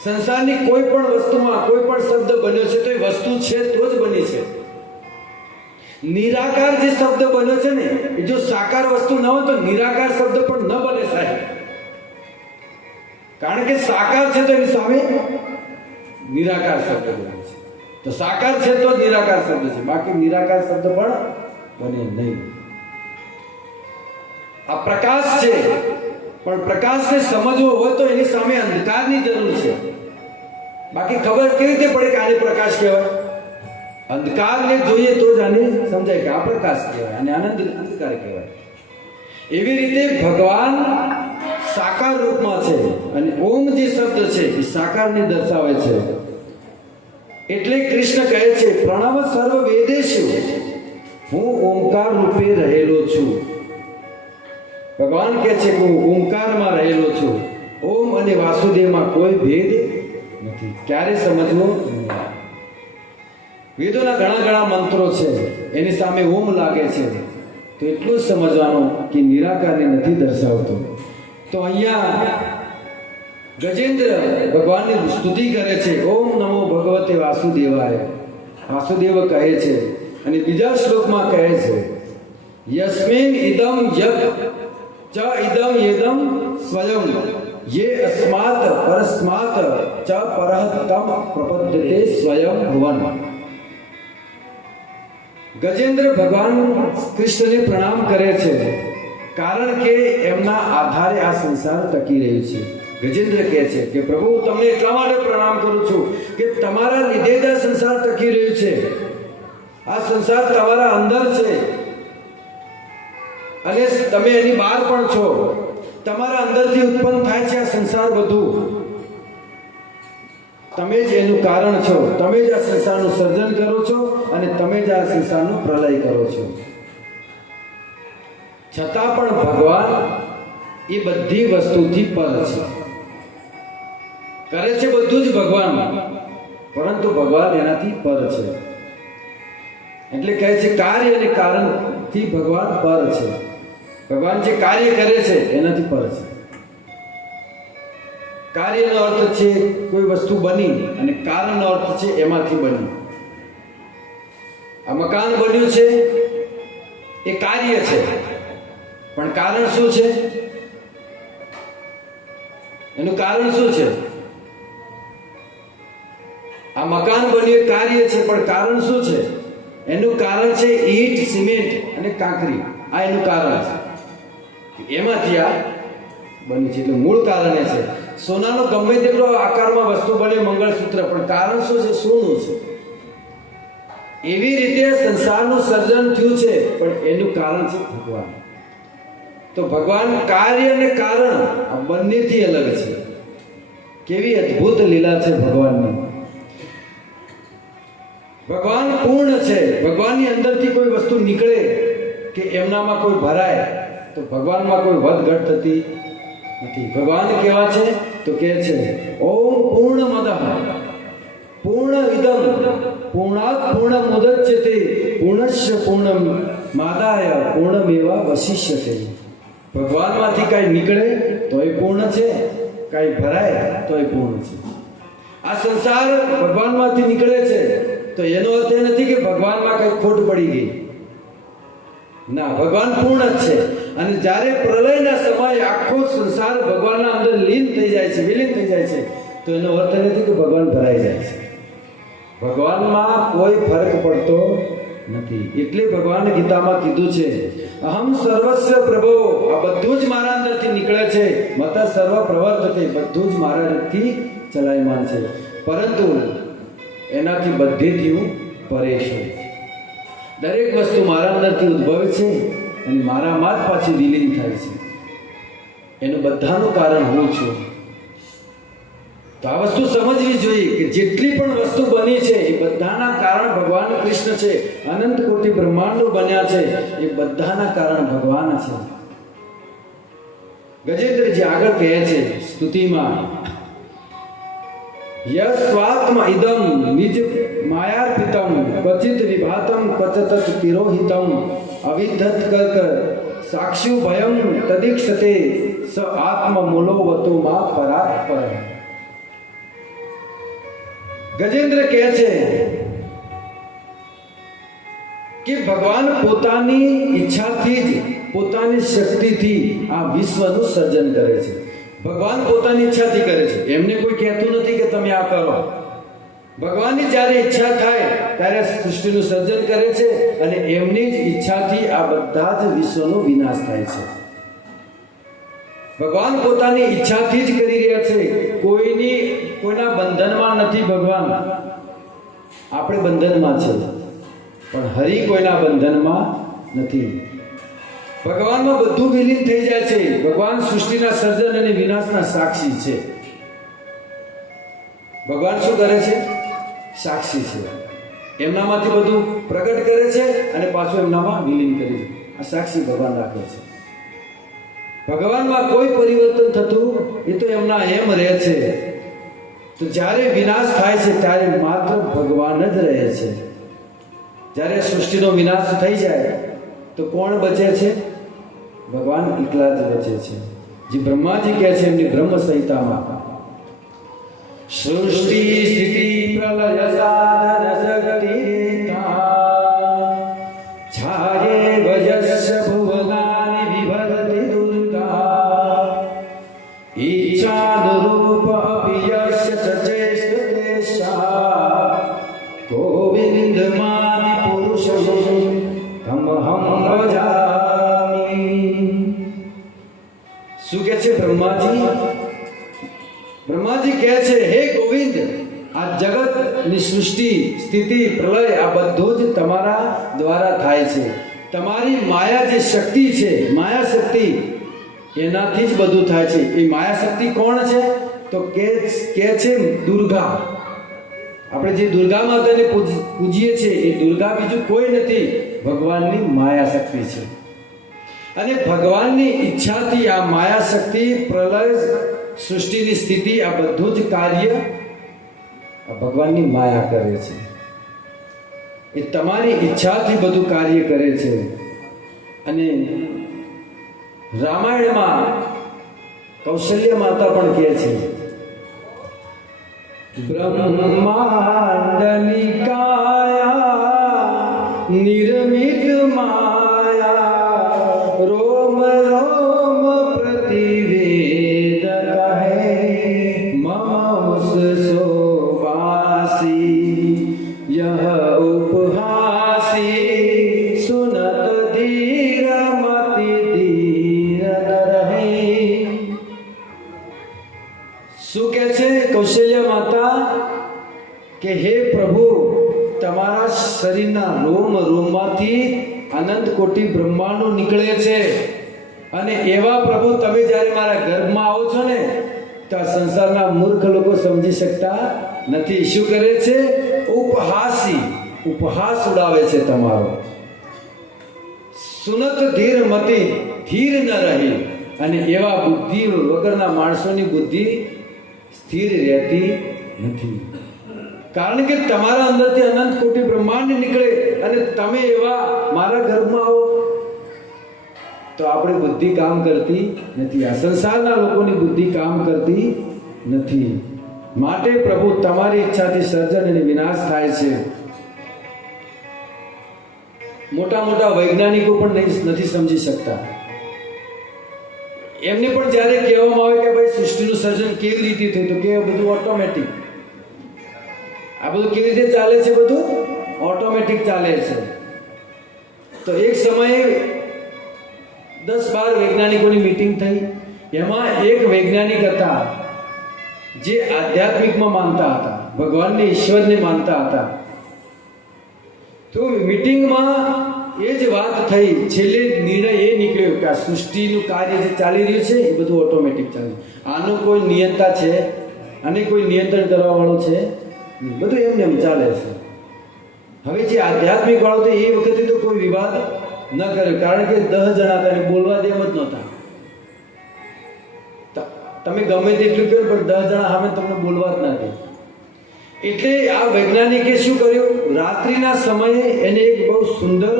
સંસારની કોઈ પણ વસ્તુમાં કોઈ પણ શબ્દ બન્યો છે તો એ વસ્તુ છે તો જ બની છે. નિરાકાર જે શબ્દ બન્યો છે ને એ જો સાકાર વસ્તુ ન હોય તો નિરાકાર શબ્દ પણ ન બને સાહેબ. કારણ કે સાકાર છે તો એની સામે નિરાકાર શબ્દ બને છે. તો સાકાર છે તો નિરાકાર શબ્દ છે, બાકી નિરાકાર શબ્દ પણ બને નહીં. આ પ્રકાશ છે, પણ પ્રકાશને સમજવો હોય તો એની સામે અંધકારની જરૂર છે. બાકી ખબર કેવી રીતે પડે કે આને પ્રકાશ કહેવાય? અંધકારને જોઈએ તો જ આને સમજાય કે આ પ્રકાશ કહેવાય અને આનંદ અંધકાર કહેવાય. એવી રીતે ભગવાન સાકાર રૂપમાં છે અને ઓમ જે શબ્દ છે એ સાકારને દર્શાવે છે. એટલે કૃષ્ણ કહે છે પ્રણવ સર્વ વેદેશુ, હું ઓમકાર રૂપે રહેલો છું. ભગવાન કહે છે કે હું ઓમકારમાં રહેલો છું. ઓમ અને વાસુદેવમાં કોઈ ભેદ નથી. ક્યારે સમજવો? વેદોના ઘણા મંત્રો છે, એની સામે ઓમ લાગે છે તો એટલું જ સમજવાનું કે નિરાકારને નથી દર્શાવતો. તો અહીંયા ગજેન્દ્ર ભગવાનની સ્તુતિ કરે છે. ઓમ નમો ભગવતે વાસુદેવાય, વાસુદેવ કહે છે. અને બીજા શ્લોકમાં કહે છે યસ્મિન ઇદમ યત ચ ઇદમ યદમ સ્વયં યે અસ્માત પરસ્માત ચ પરઃ તમ પ્રપદ્યતે સ્વયં ભુવન. ગજેન્દ્ર ભગવાન કૃષ્ણને પ્રણામ કરે છે, કારણ કે એમના આધારે આ સંસાર ટકી રહ્યું છે. ગજેન્દ્ર કહે છે કે પ્રભુ હું તમને એટલા માટે પ્રણામ કરું છું કે તમારા લીધે જ આ સંસાર ટકી રહ્યું છે. આ સંસાર તમારા અંદર છે અને તમે એની બહાર પણ છો. તમારા અંદરથી ઉત્પન્ન થાય છે આ સંસાર બધું. તમે જ એનું કારણ છો. તમે જ આ સંસારનું સર્જન કરો છો અને તમે જ આ સંસારનું પ્રલય કરો છો. છતાં પણ ભગવાન એ બધી વસ્તુથી પર છે. કરે છે બધું જ ભગવાન, પરંતુ ભગવાન એનાથી પર છે. એટલે કહે છે કાર્ય અને કારણથી ભગવાન પર છે. ભગવાન જે કાર્ય કરે છે એનાથી પર છે. કાર્યનો અર્થ છે કોઈ વસ્તુ બની અને કારણનો અર્થ છે એમાંથી બની. આ મકાન બન્યું છે એ કાર્ય છે, પણ કારણ શું છે? એનું કારણ શું છે? આ મકાન બન્યું એ કાર્ય છે, પણ કારણ શું છે? એનું કારણ છે ઈંટ, સિમેન્ટ અને કાંકરી. આ એનું કારણ છે. એમાંથી આ બન્યું છે. એટલે મૂળ કારણ એ છે. સોનાનો ગમે તેટલો આકારમાં વસ્તુ બને, મંગળસૂત્ર, પણ કારણ શું છે? સોનું છે. એવી રીતે સંસારનું સર્જન થયું છે, પણ એનું કારણ છે ભગવાન. તો ભગવાન કાર્ય અને કારણ આ બંનેથી અલગ છે. કેવી અદ્ભુત લીલા છે ભગવાનની. ભગવાન પૂર્ણ છે. ભગવાનની અંદરથી કોઈ વસ્તુ નીકળે કે એમનામાં કોઈ ભરાય તો ભગવાનમાં કોઈ વધઘટ થતી નથી. ભગવાન કેવા છે તો કહે છે ઓમ પૂર્ણમદઃ પૂર્ણમિદં પૂર્ણાત પૂર્ણમુદચ્યતે પૂર્ણસ્ય પૂર્ણમાદાય પૂર્ણમેવાવશિષ્યતે. ભગવાનમાંથી કાંઈ નીકળે તો એ પૂર્ણ છે, કાંઈ ભરાય તો એ પૂર્ણ છે. આ સંસાર ભગવાનમાંથી નીકળે છે તો એનો અર્થ એ નથી કે ભગવાનમાં કંઈ ખોટ પડી ગઈ. ના, ભગવાન પૂર્ણ જ છે. અને જ્યારે પ્રલયના સમયે આખો સંસાર ભગવાનના અંદર લીન થઈ જાય છે, વિલીન થઈ જાય છે, તો એનો અર્થ એ નથી કે ભગવાન ભરાઈ જાય છે. ભગવાનમાં કોઈ ફરક પડતો નથી. એટલે ભગવાને ગીતામાં કીધું છે અહમ સર્વસ્વ પ્રભો, આ બધું જ મારા અંદરથી નીકળે છે. મત સર્વ પ્રવર્તતે, બધું જ મારા અંદરથી ચલાયમાન છે, પરંતુ એનાથી બધેથી હું પરે છું. દરેક વસ્તુ મારા અંદરથી ઉદ્ભવે છે અને મારામાં જ પાછી વિલીન થાય છે. એનું બધાનું કારણ હું છું. તો આ વસ્તુ સમજવી જોઈએ કે જેટલી પણ વસ્તુ બની છે એ બધાના કારણ ભગવાન કૃષ્ણ છે. અનંત કોટી બ્રહ્માંડો બન્યા છે એ બધાના કારણ ભગવાન છે. ગજેન્દ્રજી આગળ કહે છે સ્તુતિમાં યસ્વાત્મ ઇદમ નિજ માયાર્પિતમ ક્વચિત વિભાતમ ક્વચતત તિરોહિતમ અવિધત કર્ક સાક્ષુ ભયમ તદીક્ષતે સ આત્મ મૂલોવતો મા પરાત્પર. ગજેન્દ્ર કહે છે કે ભગવાન પોતાની ઈચ્છાથી જ, પોતાની શક્તિથી આ વિશ્વનું સર્જન કરે છે. ભગવાન પોતાની ઈચ્છાથી કરે છે. એમને કોઈ કહેતું નથી કે તમે આ કરો. ભગવાનની જ્યારે ઈચ્છા થાય ત્યારે સૃષ્ટિનું સર્જન કરે છે અને એમની જ ઈચ્છાથી આ બધા જ વિશ્વનો વિનાશ થાય છે. ભગવાન પોતાની ઈચ્છાથી જ કરી રહ્યા છે. કોઈના બંધનમાં નથી. ભગવાન આપણે બંધનમાં છે, પણ હરિ કોઈના બંધનમાં નથી. ભગવાનમાં બધું વિલીન થઈ જાય છે. ભગવાન સૃષ્ટિના સર્જન અને વિનાશના સાક્ષી છે. ભગવાન શું કરે છે? સાક્ષી છે. એમનામાંથી બધું પ્રગટ કરે છે અને પાછું એમનામાં વિલીન કરે છે. આ સાક્ષી ભગવાન રાખે છે. ભગવાનમાં કોઈ પરિવર્તન થતું એ તો એમના એમ રહે છે. તો જ્યારે વિનાશ થાય છે ત્યારે માત્ર ભગવાન જ રહે છે. જ્યારે સૃષ્ટિનો વિનાશ થઈ જાય તો કોણ બચે છે? ભગવાન એકલા જ બચે છે. જે બ્રહ્માજી કહે છે એમની બ્રહ્મ સંહિતામાં સૃષ્ટિ સ્થિતિ પ્રલય સાધન શક્તિ છાયે વયસ્ય ભુવનાનિ વિભરતિ દુર્ગા ઈચ્છાનુરૂપ અપિયસ્ય ચેષ્ટેશા ગોવિંદમાનિ પુરુષમ તમહં ભજામિ. શું કહે છે બ્રહ્માજી? બ્રહ્માજી કહે છે હે ગોવિંદ, આ જગતની સૃષ્ટિ સ્થિતિ પ્રલય આ બધું જ તમારા દ્વારા થાય છે. તમારી માયા જે શક્તિ છે, માયા શક્તિ, એનાથી જ બધું થાય છે. એ માયા શક્તિ કોણ છે? તો કે છે દુર્ગા. આપણે જે દુર્ગા માતાને પૂજીએ છીએ એ દુર્ગા બીજું કોઈ નથી, ભગવાનની માયા શક્તિ છે. અને ભગવાનની ઈચ્છાથી આ માયા શક્તિ, પ્રલય, સૃષ્ટિની સ્થિતિ આ બધું જ કાર્ય ભગવાનની માયા કરે છે. એ તમારી ઈચ્છાથી બધું કાર્ય કરે છે. અને રામાયણમાં કૌશલ્ય માતા પણ કહે છે બ્રહ્માંડની કાયા નિર્મિત માયા રોમ રોમ પ્રતિવેદ કહે મમ સોવાસી यह उपहासी सुनत धीर मति धीर रहे. શું કહે છે કૌશલ્ય માતા કે હે પ્રભુ, તમારા શરીરના રોમ રોમમાંથી અનંત કોટી બ્રહ્માંડો નીકળે છે અને એવા પ્રભુ તમે જ્યારે મારા ગર્ભમાં આવો છો ને તો આ સંસારના મૂર્ખ લોકો સમજી શકતા નથી. શું કરે છે? ઉપહાસી, ઉપહાસ ઉડાવે છે તમારો. સુનત ધીર મતિ ધીર ન રહી. અને એવા બુદ્ધિ વગરના માણસોની બુદ્ધિ સ્થિર રહેતી નથી. કારણ કે તમારા અંદરથી અનંત કોટી બ્રહ્માંડ નીકળે અને તમે એવા મારા ઘરમાં આવો તો આપણી બુદ્ધિ કામ કરતી નથી. આ સંસારના લોકોની બુદ્ધિ કામ કરતી નથી. માટે પ્રભુ તમારી ઈચ્છાથી સર્જન અને વિનાશ થાય છે. મોટા મોટા વૈજ્ઞાનિકો પણ નથી સમજી શકતા. એમને પણ જ્યારે કહેવામાં આવે કે ભાઈ સૃષ્ટિનું સર્જન કેવી રીતે થયું, તો કે બધું ઓટોમેટિક. આ બધું કેવી રીતે ચાલે છે? બધું ઓટોમેટિક ચાલે છે. તો એક સમયે 10-12 વૈજ્ઞાનિકોની મીટિંગ થઈ. એમાં એક વૈજ્ઞાનિક હતા જે આધ્યાત્મિકમાં માનતા હતા, ભગવાનને, ઈશ્વરને માનતા હતા. તો મીટિંગમાં એ જ વાત થઈ. છેલ્લે નિર્ણય એ નીકળ્યો કે આ સૃષ્ટિનું કાર્ય જે ચાલી રહ્યું છે એ બધું ઓટોમેટિક ચાલે છે. આનું કોઈ નિયંતા છે, આને કોઈ નિયંત્રણ કરવા વાળો છે, બધું એમને એમ ચાલે છે. હવે જે આધ્યાત્મિક વાળો તો એ વખતે તો કોઈ વિવાદ ન કર્યો, કારણ કે 10 જણા હતા, બોલવા દેમ જ નહોતા. તમે ગમે તેટલું કહો પણ 10 જણા સામે તમને બોલવા જ ના દે. એટલે આ વૈજ્ઞાનિકે શું કર્યું? રાત્રિના સમયે એને એક બહુ સુંદર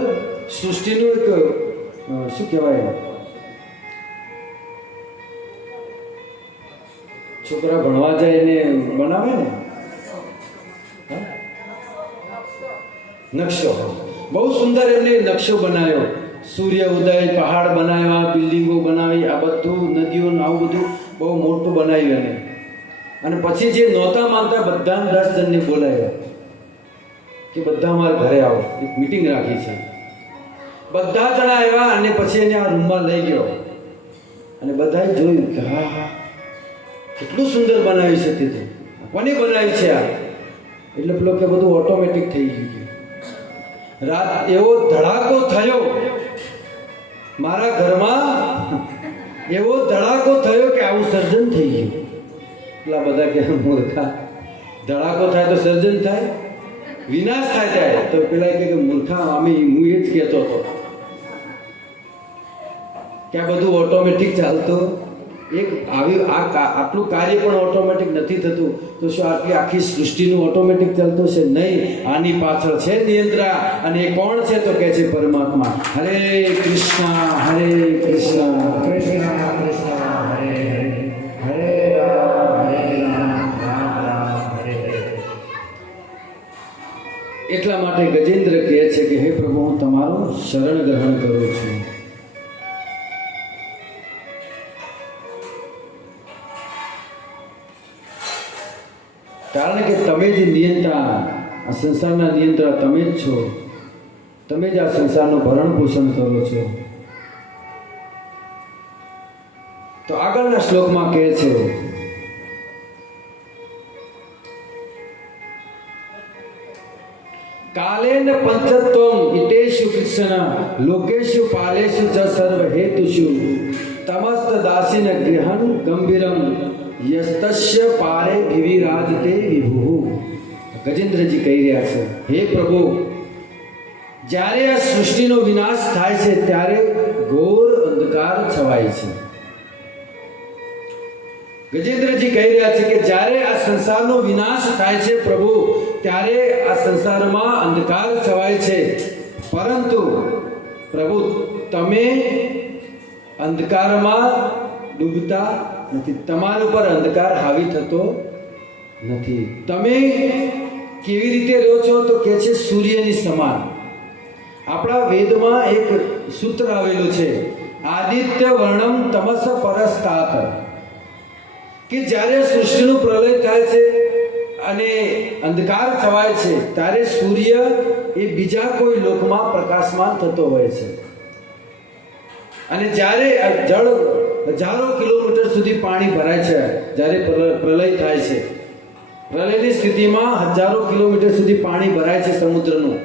સૃષ્ટિનું એક શું કહેવાય, છોકરા ભણવા જાય એને બનાવે ને નકશો, બહુ સુંદર એમને નકશો બનાવ્યો. સૂર્ય ઉદય, પહાડ બનાવ્યા, બિલ્ડિંગો બનાવી, આ બધું નદીઓ, આવું બધું બહુ મોટું બનાવ્યું એને. અને પછી જે નહોતા માનતા બધા 10 જણને બોલાવ્યા કે બધા અમારા ઘરે આવો, એક મીટિંગ રાખી છે. બધા જણા આવ્યા અને પછી એને આ રૂમમાં લઈ ગયો અને બધાએ જોયું કે હા હા કેટલું સુંદર બનાવ્યું છે. તે કોને બનાવ્યું છે આ? એટલે પેલો કે બધું ઓટોમેટિક થઈ ગયું. રાત એવો ધડાકો થયો મારા ઘરમાં, એવો ધડાકો થયો કે આવું સર્જન થઈ ગયું. એટલા બધા કે મૂર્ખા, ધડાકો થાય તો સર્જન થાય, વિનાશ થાય. તો પેલા કે મૂર્ખા, હું એ જ કહેતો હતો કે આ બધું ઓટોમેટિક ચાલતું. એક આટલું કાર્ય પણ ઓટોમેટિક નથી થતું, તો શું આખી સૃષ્ટિનું ઓટોમેટિક ચાલતું છે? નહીં. આની પાછળ છે નિયંત્રણ. અને એ કોણ છે? તો કે છે પરમાત્મા. હરે કૃષ્ણ, હરે કૃષ્ણ, કૃષ્ણ કૃષ્ણ હરે હરે, હરે રામ, હરે રામ, રામ રામ હરે હરે. એટલા માટે ગજેન્દ્ર કહે છે કે હે પ્રભુ, હું તમારું શરણ ગ્રહણ કરું છું. કારણ કે તમે જ નિયંત્રણ, આ સંસારના નિયંત્રણ તમે જ છો. તમે જ આ સંસારનું ભરણ પોષણ કરો છો. તો આગળના શ્લોકમાં કહે છે કાલેન પંચત્વમ ઇટેષુ કૃષ્ણ લોકેષુ પાલેષુ ચ સર્વ હેતુષુ તમસ્ત દાસીન ગૃહન ગંભીરમ યસ્તસ્ય પારે વિવિરાજતે વિભુ. ગજેન્દ્રજી કહી રહ્યા છે, હે પ્રભુ, જ્યારે આ સૃષ્ટિનો વિનાશ થાય છે ત્યારે ઘોર અંધકાર છવાય છે. ગજેન્દ્રજી કહી રહ્યા છે કે જ્યારે આ સંસારનો વિનાશ થાય છે પ્રભુ, ત્યારે આ સંસારમાં અંધકાર છવાય છે. પરંતુ પ્રભુ, તમે અંધકારમાં ડૂબતા નથી. તમારા ઉપર અંધકાર હાવી થતો નથી. તમે કેવી રીતે રહો છો? તો કે છે સૂર્યની સમાન. આપણા વેદમાં એક સૂત્ર આવેલું છે, આદિત્ય વર્ણમ તમસ પરસ્તાત, કે જ્યારે સૃષ્ટિનું પ્રલય થાય છે અને અંધકાર છવાય છે ત્યારે સૂર્ય એ બીજા કોઈ લોકમાં પ્રકાશમાન થતો હોય છે. અને જ્યારે જળ હજારો કિલોમીટર સુધી પાણી ભરાય છે, જ્યારે પ્રલય થાય છે, પ્રલયની સ્થિતિમાં હજારો કિલોમીટર સુધી પાણી ભરાય છે સમુદ્રનું.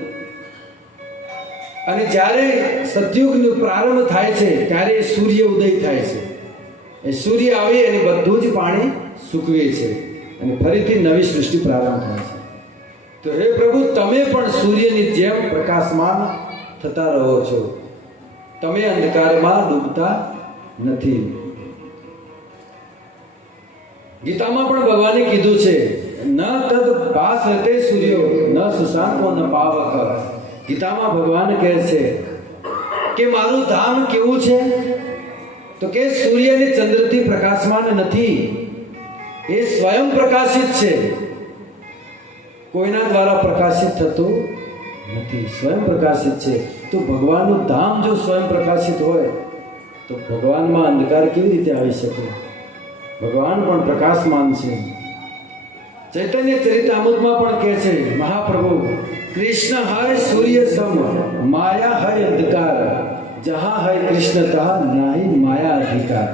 અને જ્યારે સતયુગનો પ્રારંભ થાય છે ત્યારે સૂર્ય ઉદય થાય છે. એ સૂર્ય આવી અને બધું જ પાણી સૂકવે છે અને ફરીથી નવી સૃષ્ટિ પ્રારંભ થાય છે. તો હે પ્રભુ, તમે પણ સૂર્યની જેમ પ્રકાશમાન થતા રહો છો. તમે અંધકારમાં ડૂબતા નથી. ગીતામાં પણ ભગવાને કીધું છે ન તદ ભાસતે સૂર્યો ન સુશાંતો ન પાવક. ગીતામાં ભગવાન કહે છે કે મારું ધામ કેવું છે તો કે સૂર્ય અને ચંદ્રથી પ્રકાશમાન નથી, એ સ્વયં પ્રકાશિત છે, કોઈના દ્વારા પ્રકાશિત થતું નથી, સ્વયં પ્રકાશિત છે. તો ભગવાનનું ધામ જો સ્વયં પ્રકાશિત હોય તો ભગવાનમાં અંધકાર કેવી રીતે આવી શકે? ભગવાન પણ પ્રકાશમાન છે. ચૈતન્ય ચરિતામૃતમાં પણ કહે છે મહાપ્રભુ, કૃષ્ણ હૈ સૂર્ય સમ માયા હૈ અંધકાર, જહાં હૈ કૃષ્ણ તહાં નાહી માયા અધિકાર.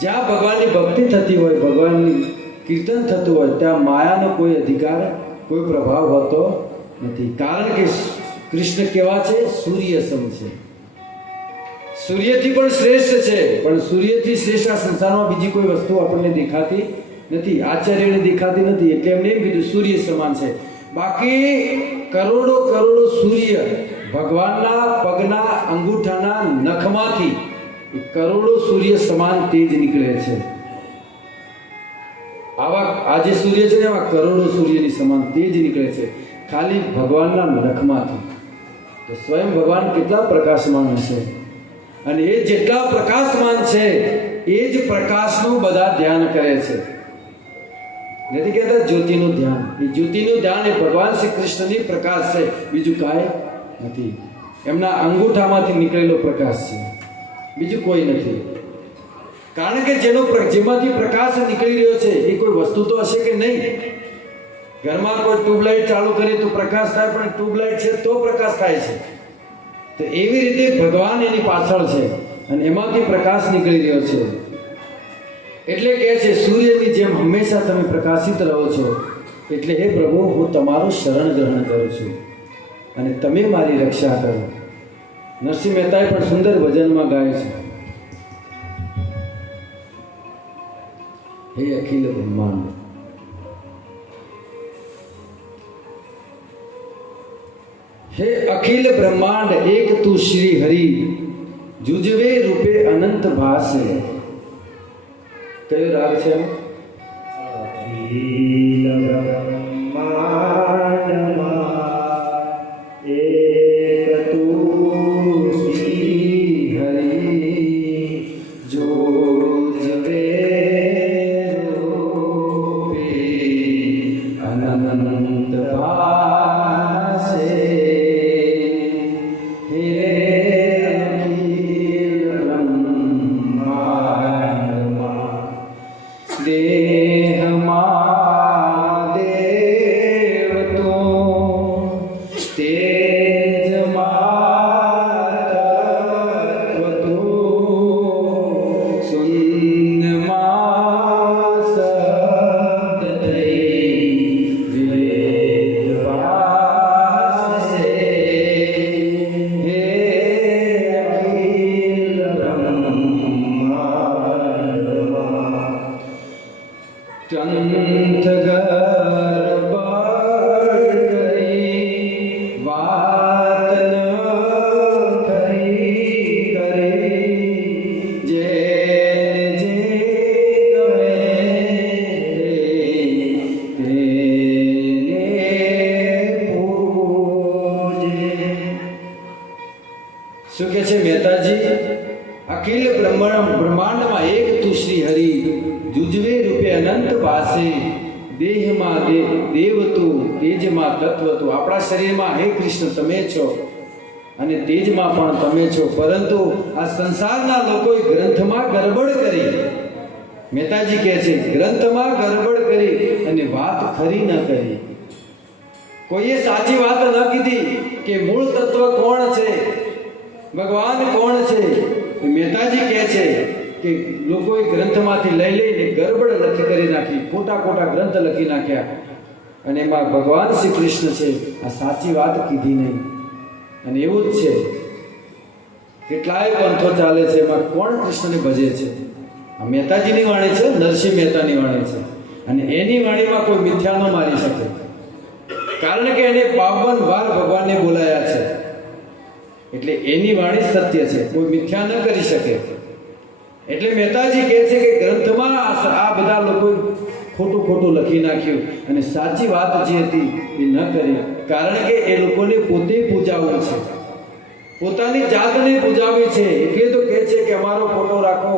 જ્યાં ભગવાનની ભક્તિ થતી હોય, ભગવાનની કીર્તન થતું હોય, ત્યાં માયાનો કોઈ અધિકાર, કોઈ પ્રભાવ હોતો નથી. કારણ કે કૃષ્ણ કેવા છે? સૂર્ય સમ છે. સૂર્યથી પણ શ્રેષ્ઠ છે, પણ સૂર્યથી શ્રેષ્ઠ આ સંસારમાં બીજી કોઈ વસ્તુ આપણને દેખાતી નથી, આચાર્યને દેખાતી નથી, એટલે એમને એમ કીધું સૂર્ય સમાન છે. બાકી કરોડો કરોડો સૂર્ય ભગવાનના પગના અંગૂઠાના નખમાંથી કરોડો સૂર્ય સમાન તેજ નીકળે છે. આવા આ જે સૂર્ય છે ને એમાં કરોડો સૂર્યની સમાન તેજ નીકળે છે ખાલી ભગવાનના નખમાંથી. તો સ્વયં ભગવાન કેટલા પ્રકાશમાન હશે, અને એ જેટલા પ્રકાશમાન છે એ જ પ્રકાશનું બધા ધ્યાન કરે છે. નથી કહેતા જ્યોતિનું ધ્યાન, એ જ્યોતિનું ધ્યાન એ ભગવાન શ્રી કૃષ્ણની પ્રકાશ છે, બીજું કાંઈ નથી. એમના અંગૂઠામાંથી નીકળેલો પ્રકાશ છે, બીજું કોઈ નથી. કારણ કે જેમાંથી પ્રકાશ નીકળી રહ્યો છે એ કોઈ વસ્તુ તો હશે કે નહીં? ઘરમાં કોઈ ટ્યુબલાઇટ ચાલુ કરીએ તો પ્રકાશ થાય, પણ ટ્યુબલાઇટ છે તો પ્રકાશ થાય છે. તો એવી રીતે ભગવાન એની પાછળ છે અને એમાંથી પ્રકાશ નીકળી રહ્યો છે. એટલે કહે છે સૂર્યની જેમ હંમેશા તમે પ્રકાશિત રહો છો, એટલે હે પ્રભુ હું તમારું શરણ ગ્રહણ કરું છું અને તમે મારી રક્ષા કરો. નરસિંહ મહેતાએ પણ સુંદર ભજનમાં ગાયું છે, હે અખિલ બ્રહ્માંડ, હે અખિલ બ્રહ્માંડ એક તું શ્રી હરિ, જુજવે રૂપે અનંત ભાસે. કયો રાગ છે? અખિલ બ્રહ્માંડમાં એક તું શ્રી હરિ, જોજવે રૂપે અનંત ભાસે. હે અખિલ બ્રહ્માંડમાં દેહમાં દેવ તો, તેજમાં તત્વ તો, શૂન્યમાં શબ્દ થઈ વેદ ભાસે. હે અખિલ બ્રહ્માંડમાં ગ્રંથ ગરબડ કરી વાત ન કરી કરી, જે જે ગમે તેને પૂજે. શું કે છે મહેતાજી? અખિલ બ્રહ્માંડમાં એક તું શ્રી હરિ, જુજવે રૂપે અનંત ભાસે. દેહમાં દેવ તું, તેજમાં તત્વ તું. આપણા શરીરમાં હે કૃષ્ણ તમે છો અને તેજમાં પણ તમે છો, પરંતુ આ સંસારના લોકોએ ગ્રંથમાં ગરબડ કરી. મહેતાજી કહે છે ગ્રંથમાં ગરબડ કરી અને વાત ખરી ન કરી. કોઈએ સાચી વાત ન કીધી કે મૂળ તત્વ કોણ છે, ભગવાન કોણ છે. મહેતાજી કહે છે કે લોકોએ ગ્રંથમાંથી લઈ લઈને ગરબડ લખી કરી નાખી, ખોટા ખોટા ગ્રંથ લખી નાખ્યા અને એમાં ભગવાન શ્રી કૃષ્ણ છે આ સાચી વાત કીધી નહીં. અને એવું જ છે, કેટલાય પંથો ચાલે છે, એમાં કોણ કૃષ્ણને ભજે છે? આ મહેતાજીની વાણી છે, નરસિંહ મહેતાની વાણી છે, અને એની વાણીમાં કોઈ મિથ્યા ન મારી શકે, કારણ કે એને 52 વાર ભગવાનને બોલાયા છે. એટલે એની વાણી સત્ય છે, કોઈ મિથ્યા ન કરી શકે. એટલે મહેતાજી કહે છે કે ગ્રંથમાં આ બધા લોકોએ ખોટું ખોટું લખી નાખ્યું અને સાચી વાત જે હતી એ ન કરી, કારણ કે એ લોકોને પોતે પૂજાવું છે, પોતાની જાતને પૂજાવી છે. એટલે તો કહે છે કે અમારો ફોટો રાખો,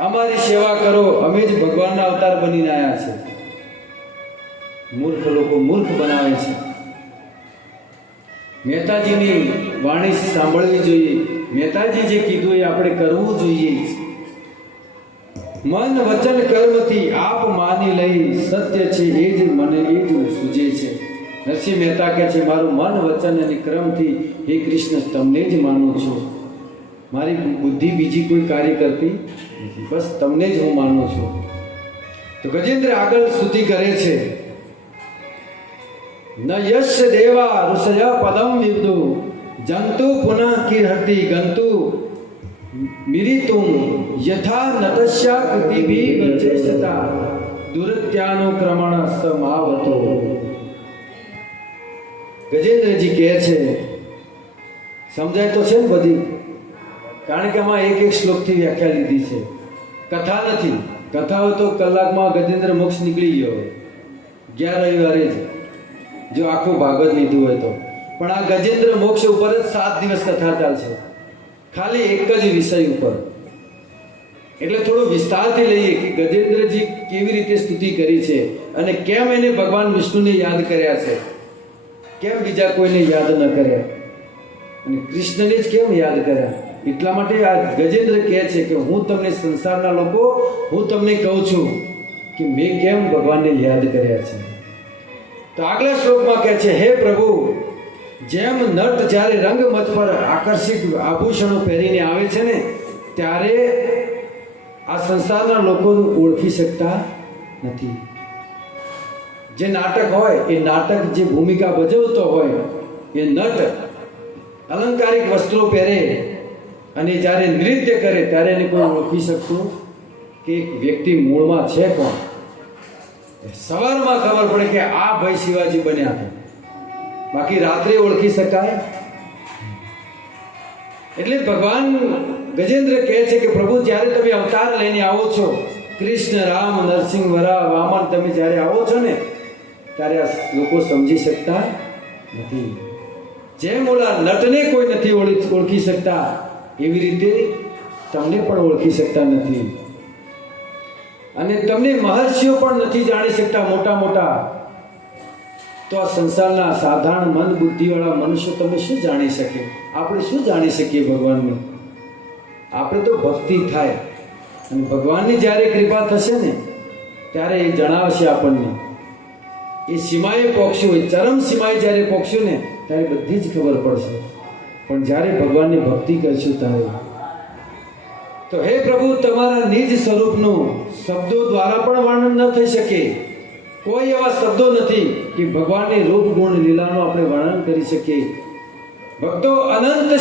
અમારી સેવા કરો, અમે જ ભગવાનના અવતાર બનીને આવ્યા છે. મૂર્ખ લોકો મૂર્ખ બનાવે છે. મહેતાજીની વાણી સાંભળવી જોઈએ. મહેતાજી જે કીધું એ આપણે કરવું જોઈએ. મન વચન કર્મથી આપ માની લઈ, સત્ય છે એ જ મને એ જ સૂજે છે. નરસિંહ મહેતા કહે છે મારું મન વચન અને કર્મથી હે કૃષ્ણ તમને જ માનું છું. મારી બુદ્ધિ બીજી કોઈ કાર્ય કરતી નથી, બસ તમને જ હું માનું છું. તો ગજેન્દ્ર આગળ સ્તુતિ કરે છે. ન યશ દેવા ઋષય પદમ વિદુ જંતુ પુનઃ કિર્હતિ ગંતુ મિરિતુમ યથા નતસ્યા કૃતિભી વચેષતા દુરત્યાનુક્રમણ સમાવતો. ગજેન્દ્રજી કહે છે, સમજાય તો છે ને બધી? કારણ કે આમાં એક એક શ્લોકથી વ્યાખ્યા લીધી છે, કથા નથી. કથા હોય તો કલાકમાં ગજેન્દ્ર મોક્ષ નીકળી ગયો હોય, ગયા રવિવારે જ જો આખું ભાગવત લીધું હોય તો. પણ આ ગજેન્દ્ર મોક્ષ ઉપર જ 7 દિવસ કથા ચાલશે, ખાલી એક જ વિષય ઉપર. એટલે થોડું વિસ્તારથી લઈએ કે ગજેન્દ્રજી કેવી રીતે સ્તુતિ કરી છે અને કેમ એને ભગવાન વિષ્ણુને યાદ કર્યા છે, કેમ બીજા કોઈને યાદ ન કર્યા અને કૃષ્ણને જ કેમ યાદ કર્યા. એટલા માટે આ ગજેન્દ્ર કહે છે કે હું તમને સંસારના લોકો, હું તમને કહું છું કે મેં કેમ ભગવાનને યાદ કર્યા છે. તો આગલા શ્લોકમાં કહે છે, હે પ્રભુ, જેમ નટ જ્યારે રંગમંચ પર આકર્ષિત આભૂષણો પહેરીને આવે છે ને, ત્યારે આ સંસારના લોકો ઓળખી શકતા નથી. જે નાટક હોય એ નાટક જે ભૂમિકા ભજવતો હોય એ નટ અલંકારિક વસ્ત્રો પહેરે અને જ્યારે નૃત્ય કરે ત્યારે એને કોઈ ઓળખી શકતું કે એક વ્યક્તિ મૂળમાં છે કોણ. સવારમાં ખબર પડે કે આ ભાઈ શિવાજી બન્યા હતા, બાકી રાત્રે ઓળખી શકાય. એટલે ભગવાન ગજેન્દ્ર કહે છે કે પ્રભુ જ્યારે તમે અવતાર લઈને આવો છો, કૃષ્ણ રામ નરસિંહ વરા વામન, તમે જ્યારે આવો છો ને ત્યારે આ લોકો સમજી શકતા નથી. જેમ ઓલા નટને કોઈ નથી ઓળખી શકતા એવી રીતે તમને પણ ઓળખી શકતા નથી. અને તમને મહર્ષિઓ પણ નથી જાણી શકતા મોટા મોટા. તો આ સંસારના સાધારણ મન બુદ્ધિવાળા મનુષ્યો તમે શું જાણી શકે? આપણે શું જાણી શકીએ ભગવાનને? આપણે તો ભક્તિ થાય અને ભગવાનની જ્યારે કૃપા થશે ને ત્યારે એ જણાવશે આપણને. એ સીમાએ પહોંચ્યું હોય, ચરમ સીમાએ જ્યારે પહોંચ્યું ને ત્યારે બધી જ ખબર પડશે. પણ જ્યારે ભગવાનની ભક્તિ કરશું ત્યારે. તો હે પ્રભુ, તમારા નિજ સ્વરૂપનું શબ્દો દ્વારા પણ વર્ણન ન થઈ શકે. કોઈ એવા શબ્દો નથી કે ભગવાનની રૂપ ગુણ લીલાનું આપણે વર્ણન કરી શકીએ. ભક્તો અનંત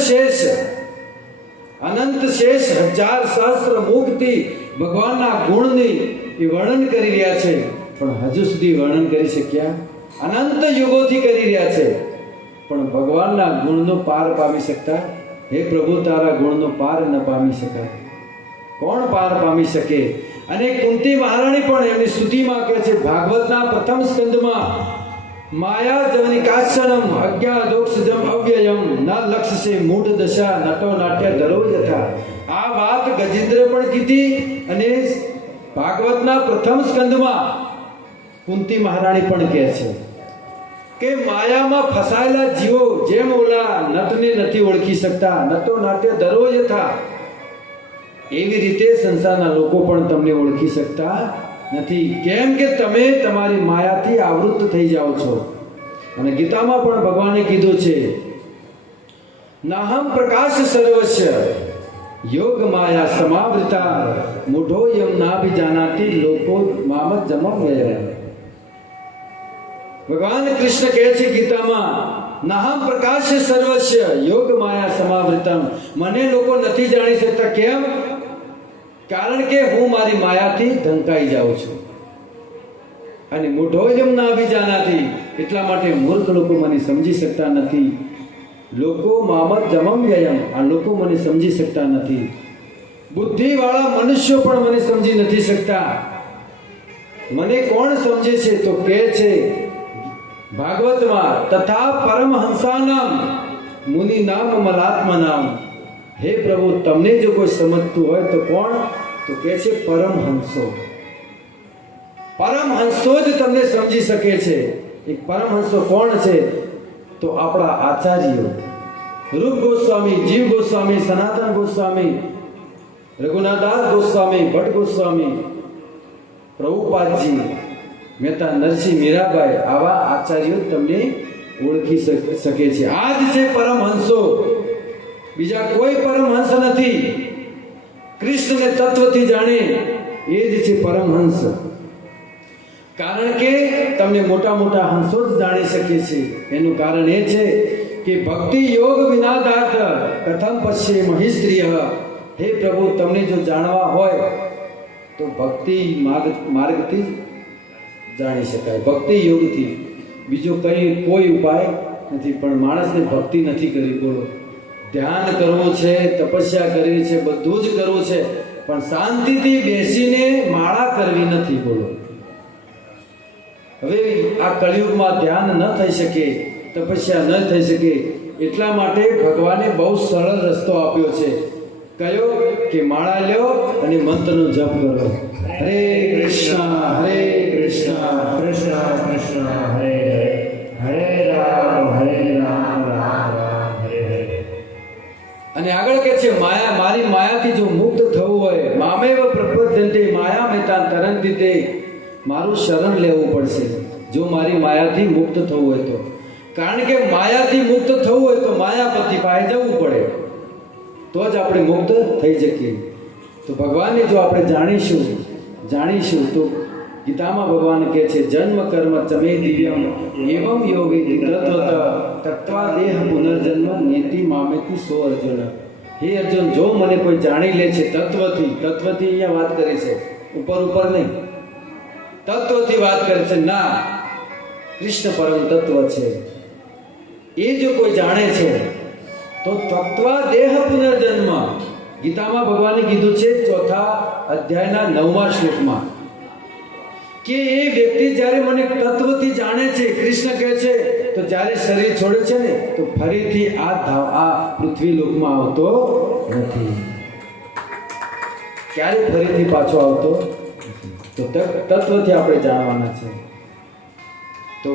શેષ હજાર સહસ્ત્ર મુખથી ભગવાનના ગુણની એ વર્ણન કરી રહ્યા છે, પણ હજુ સુધી વર્ણન કરી શક્યા. અનંત યુગોથી કરી રહ્યા છે, પણ ભગવાનના ગુણનો પાર પામી શકતા. હે પ્રભુ, તારા ગુણનો પાર ન પામી શકાય. કોણ પાર પામી શકે? અને કુંતી મહારાણી પણ એમની સ્તુતિમાં કહે છે, ભાગવતના પ્રથમ સ્કંદમાં, માયા જવનિકાક્ષણમ અજ્ઞાદોક્ષજમ અવ્યયમ ન લક્ષ્યસે મૂઢ દશા નટો નાટ્ય ધરો યથા. આ વાત ગજેન્દ્ર પણ કીધી અને ભાગવતના પ્રથમ સ્કંદમાં કુંતી મહારાણી પણ કહે છે કે માયામાં ફસાયેલા જીવો જેમ ઓલા નટને નથી ઓળખી શકતા, નટો નાટ્ય ધરો યથા, એવી રીતે સંસારના લોકો પણ તમને ઓળખી શકતા નથી. કેમ કે તમે તમારી માયાથી આવૃત થઈ જાઓ છો. અને ગીતામાં પણ ભગવાને કીધું છે, નાહમ પ્રકાશ સર્વસ્ય યોગ માયા સમાવૃતા મૂઢો યમ નાભિજાનાતિ લોકો મામત જમમ ગયા. ભગવાન કૃષ્ણ કહે છે ગીતામાં, નાહમ પ્રકાશ સર્વસ્ય યોગ માયા સમાવૃતમ, મને લોકો નથી જાણી શકતા. કેમ? કારણ કે હું મારી માયાથી ઢંકાઈ જાઉં છું. અને મૂઢોયમ નાભિજાનાતિ, એટલા માટે મૂર્ખ લોકો મને સમજી શકતા નથી. લોકો મામત જમમ વ્યયમ, આ લોકો મને સમજી શકતા નથી. બુદ્ધિવાળા મનુષ્યો પણ મને સમજી નથી શકતા. મને કોણ સમજે છે? તો કહે છે ભાગવતમાં, તથા પરમહંસાનામ મુનિ નામ મલાત્મા નામ. હે પ્રભુ, તમને જો કોઈ સમજતું હોય તો કોણ? તો કહે છે પરમહંસો. પરમહંસો જ તમને સમજી શકે છે. એક પરમહંસો કોણ છે? તો આપણા આચાર્યો રૂપ ગોસ્વામી, જીવ ગોસ્વામી, સનાતન ગોસ્વામી, રઘુનાથદાસ ગોસ્વામી, ભટ્ટ ગોસ્વામી, પ્રભુપાદજી, મહેતા નરસિંહ મીરાબાઈ, આવા આચાર્યો તમને ઓળખી શકે છે. આ જ છે પરમહંસો. બીજા કોઈ પરમહંસ નથી. કૃષ્ણને તત્વથી જાણે એ જ છે પરમહંસ. કારણ કે તમને મોટા મોટા હંસો જ જાણી શકે છે. એનું કારણ એ છે કે ભક્તિ યોગ વિનાદાર્થ કથમ પશ્યે મહિસ્ત્રીય. હે પ્રભુ, તમને જો જાણવા હોય તો ભક્તિ માર્ગથી જાણી શકાય, ભક્તિ યોગથી. બીજો કોઈ ઉપાય નથી. પણ માણસને ભક્તિ નથી કરવી. બોલો, ધ્યાન કરવું છે, તપસ્યા કરવી છે, બધું જ કરવું છે, પણ શાંતિથી બેસીને માળા કરવી નથી. બોલો, હવે આ કળિયુગમાં ધ્યાન ન થઈ શકે, તપસ્યા ન થઈ શકે, એટલા માટે ભગવાને બહુ સરળ રસ્તો આપ્યો છે. કયો? કે માળા લ્યો અને મંત્રનો જપ કરો. હરે કૃષ્ણ હરે કૃષ્ણ કૃષ્ણ કૃષ્ણ હરે હરે, હરે રામ રામ રામ હરે હરે. અને આગળ કે છે મારી માયાથી જો મુક્ત થવું હોય, મામેવ પ્રપદ્યન્તે માયા મેતા તરંતિ તે. મારું શરણ લેવું પડશે જો મારી માયાથી મુક્ત થવું હોય તો. કારણ કે માયાથી મુક્ત થવું હોય તો માયાપતિ પાસે જવું પડે, તો જ આપણે મુક્ત થઈ શકીએ. તો ભગવાનને જો આપણે જાણીશું તો ગીતામાં ભગવાન કહે છે, જન્મ કર્મ ચમે દિવ્યમ એવમ યોગી તત્વત તત્વા દેહ પુનર્જન્મ નેતિ મામેતિ સો અર્જુન. હે અર્જુન, જો મને કોઈ જાણી લે છે તત્વથી અહીંયા વાત કરે છે, ઉપર નહીં, તત્વથી વાત કરે છે. ના, કૃષ્ણ પરમ તત્વ છે. એ જો કોઈ જાણે છે તો તત્વ દેહ પુનર્જન્મ. ગીતામાં ભગવાને કીધું છે 4થા અધ્યાયના 9મા શ્લોકમાં કે એ વ્યક્તિ જ્યારે મને તત્વથી જાણે છે, કૃષ્ણ કહે છે, તો જ્યારે શરીર છોડે છે ને તો ફરીથી આ પૃથ્વી લોકમાં આવતો નથી. ક્યારે ફરીથી પાછો આવતો? તો તત્વથી આપણે જાણવાના છે. તો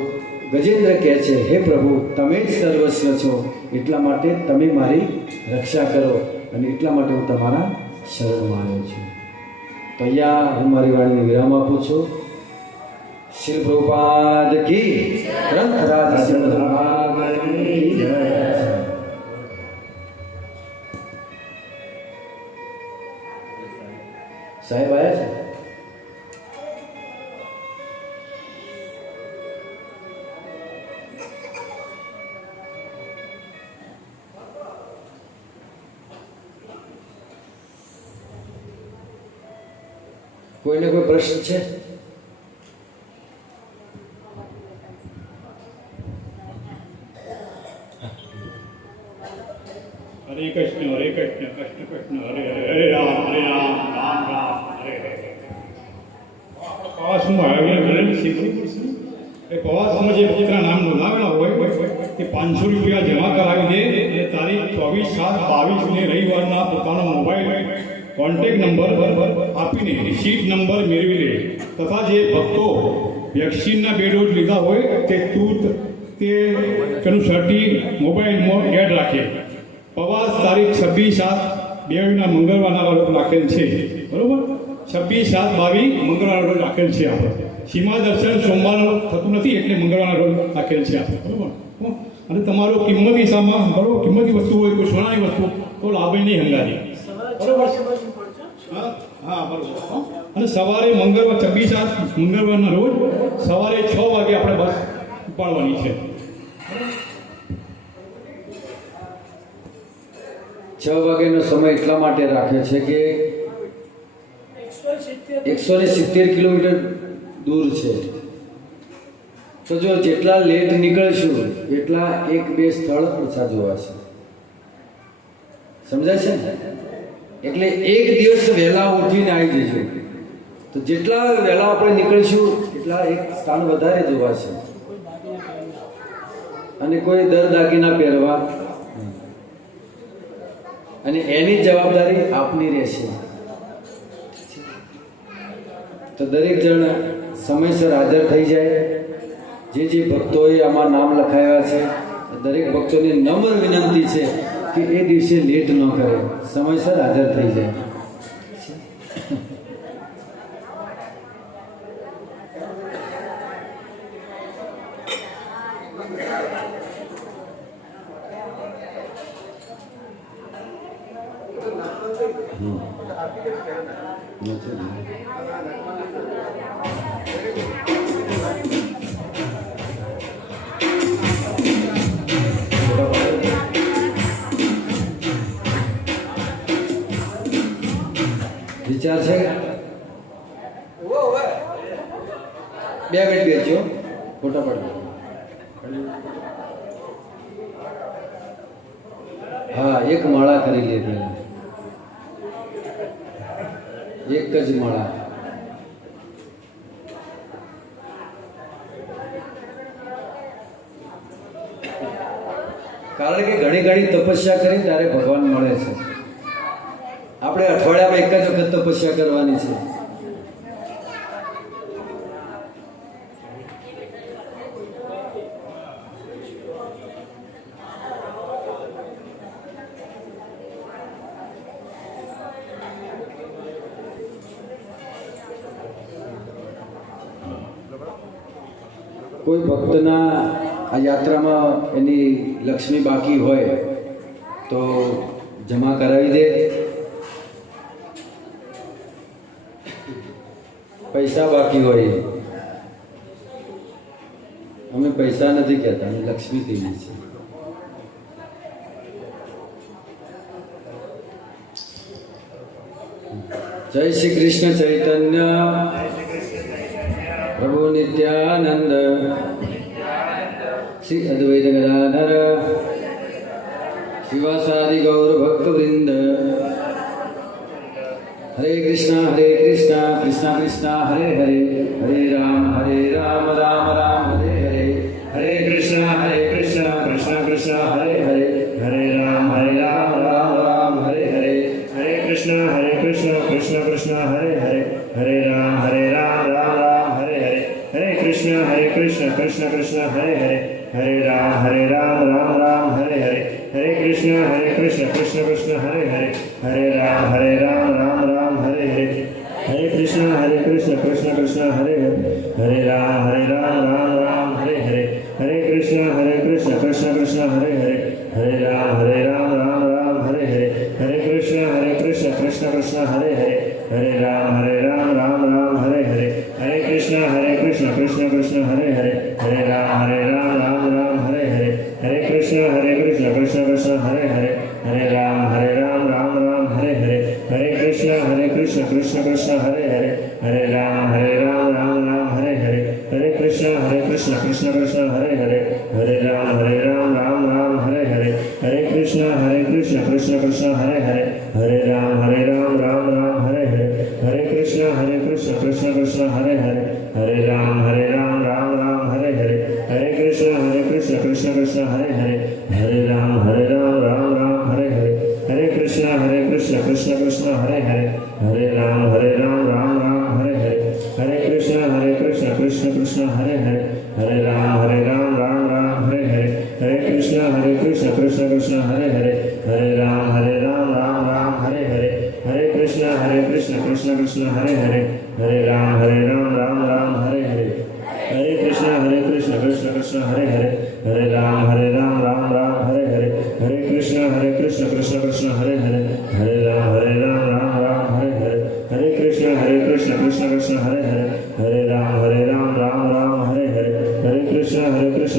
ગજેન્દ્ર કહે છે, હે પ્રભુ, તમે જ સર્વસ્વ છો, એટલા માટે તમે મારી રક્ષા કરો, અને એટલા માટે હું તમારા શરણમાં આવ્યો છું. તો અહીંયા હું મારી વાણીને વિરામ આપું છું. શ્રી પ્રભુપાદ કી, ગ્રંથરાજ શ્રીમદ ભાગવતની જય. સાહેબ આયા છે? કોઈને કોઈ પ્રશ્ન છે? હરે કૃષ્ણ કૃષ્ણ કૃષ્ણ હરે હરે, હરે રામ રામ રામ હરે હરે. પ્રવાસમાં આવીને વિનંતી શીખવી પડશે. એ પ્રવાસમાં જે પુત્ર નામનું લાવેલા હોય તે 500 રૂપિયા જમા કરાવી દે અને તારીખ 24/7/22 રવિવારના પોતાનો મોબાઈલ કોન્ટેક્ટ નંબર આપીને રિસીટ નંબર મેળવી લે. તથા જે ભક્તો વેક્સિનના 2 ડોઝ લીધા હોય તે તેનું સર્ટી મોબાઈલમાં એડ રાખે. પ્રવાસ તારીખ 26/7/22 મંગળવારના રોજ રાખેલ છે. બરોબર, 26/7/22 મંગળવારના રોજ રાખેલ છે. આપણે સીમા દર્શન સોમવારનું થતું નથી, એટલે મંગળવારના રોજ રાખેલ છે આપણે. બરોબર. અને તમારો કિંમતી સામાન, બરોબર, કિંમતી વસ્તુ હોય, કોઈ સોનાની વસ્તુ, તો લાભે નહીં હંગાતી. બરોબર. હા બરોબર. અને સવારે મંગળવાર 26/7 મંગળવારના રોજ સવારે 6 વાગે આપણે બસ ઉપાડવાની છે. 6 વાગ્યાનો સમય એટલા માટે રાખે છે કે 170 કિલોમીટર દૂર છે. તો જો જેટલા લેટ નીકળશું એટલા 1-2 સ્થળ ઓછા જોવા છે. સમજાય છે ને? એટલે એક દિવસ વહેલા ઉઠીને આવી જજો. તો જેટલા વહેલા આપણે નીકળીશું એટલા એક સ્થાન વધારે જોવાશે. અને કોઈ દર દાગીના પહેરવા નહીં. અને એની જવાબદારી આપની રહેશે. તો દરેક જણ સમયસર હાજર થઈ જાય. જે ભક્તોએ આમાં નામ લખાવ્યા છે દરેક ભક્તોની નમ્ર વિનંતી છે કે એ દિવસે લેટ ન કરે, સમયસર હાજર થઈ જાય. વિચાર છે? 2 મિનિટ બેસજો, ફોટા પાડજો. હા, એક માળા કરી લે પેલા, એક જ માળા. કારણ કે ઘણી ઘણી તપસ્યા કરી ત્યારે ભગવાન મળે છે. આપણે અઠવાડિયામાં એક જ વખત તપસ્યા કરવાની છે. કોઈ ભક્તના આ યાત્રામાં એની લક્ષ્મી બાકી હોય તો જમા કરાવી દે. પૈસા બાકી હોય, અમે પૈસા નથી કહેતા, અમે લક્ષ્મી કહીએ છીએ. જય શ્રી કૃષ્ણ ચૈતન્ય પ્રભુ નિત્યાનંદ શ્રી અદ્વૈત ગદાધર શિવાસાદિ ગૌર ભક્ત વૃંદ. हरे कृष्णा कृष्णा कृष्णा हरे हरे, हरे राम राम राम हरे हरे. हरे कृष्णा कृष्णा कृष्णा हरे हरे, हरे राम राम राम हरे हरे. हरे कृष्णा कृष्णा कृष्णा हरे हरे, हरे राम राम राम हरे हरे. हरे कृष्णा कृष्णा कृष्णा हरे हरे, हरे राम राम राम हरे हरे. हरे कृष्णा कृष्णा कृष्णा हरे हरे, हरे राम राम राम हरे हरे. हरे कृष्णा कृष्णा कृष्णा हरे हरे, हरे राम राम राम हरे हरे. हरे कृष्णा कृष्णा कृष्णा हरे हरे, हरे राम राम राम हरे हरे. हरे कृष्णा कृष्णा कृष्णा हरे हरे, हरे राम राम राम हरे हरे. हरे कृष्णा कृष्णा कृष्णा हरे हरे, हरे राम राम राम हरे हरे. हरे कृष्णा कृष्णा कृष्णा हरे हरे, हरे राम राम राम हरे हरे. हरे कृष्णा कृष्णा कृष्णा हरे हरे, हरे राम राम राम हरे हरे. हरे कृष्णा कृष्णा कृष्णा हरे हरे, हरे राम राम राम हरे हरे. हरे कृष्णा कृष्णा कृष्णा हरे हरे, हरे राम राम राम हरे हरे. हरे कृष्णा कृष्णा कृष्णा हरे हरे, हरे राम राम राम हरे हरे. हरे कृष्णा कृष्णा कृष्णा हरे हरे, हरे राम राम राम हरे हरे. हरे कृष्णा कृष्णा कृष्णा हरे हरे, हरे राम राम राम हरे हरे. हरे कृष्णा कृष्णा कृष्णा हरे हरे, हरे राम राम राम हरे हरे. हरे कृष्णा कृष्णा कृष्णा हरे हरे, हरे राम राम राम हरे हरे. हरे कृष्णा कृष्णा कृष्णा हरे हरे, हरे राम राम राम हरे हरे. हरे कृष्णा कृष्णा कृष्णा हरे हरे, हरे राम राम राम हरे हरे. हरे कृष्णा कृष्णा कृष्णा हरे हरे, हरे राम राम राम हरे हरे. हरे कृष्णा कृष्णा कृष्णा हरे हरे, हरे राम राम राम हरे हरे. हरे कृष्णा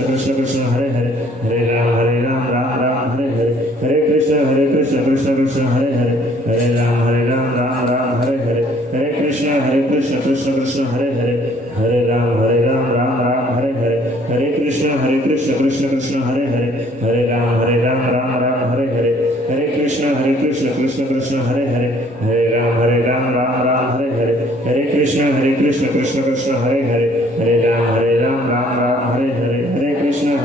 कृष्णा कृष्णा हरे हरे, हरे राम राम राम हरे हरे. हरे कृष्णा कृष्णा कृष्णा हरे हरे, हरे राम राम राम हरे हरे. हरे कृष्णा कृष्णा कृष्णा हरे हरे, हरे राम राम राम हरे हरे. हरे कृष्णा कृष्णा कृष्णा हरे हरे, हरे राम राम राम हरे हरे. हरे कृष्णा कृष्ण कृष्ण कृष्ण हरे हरे हरे राम राम हरे हरे हरे कृष्ण कृष्ण कृष्ण हरे हरे हरे राम राम हरे हरे हरे कृष्ण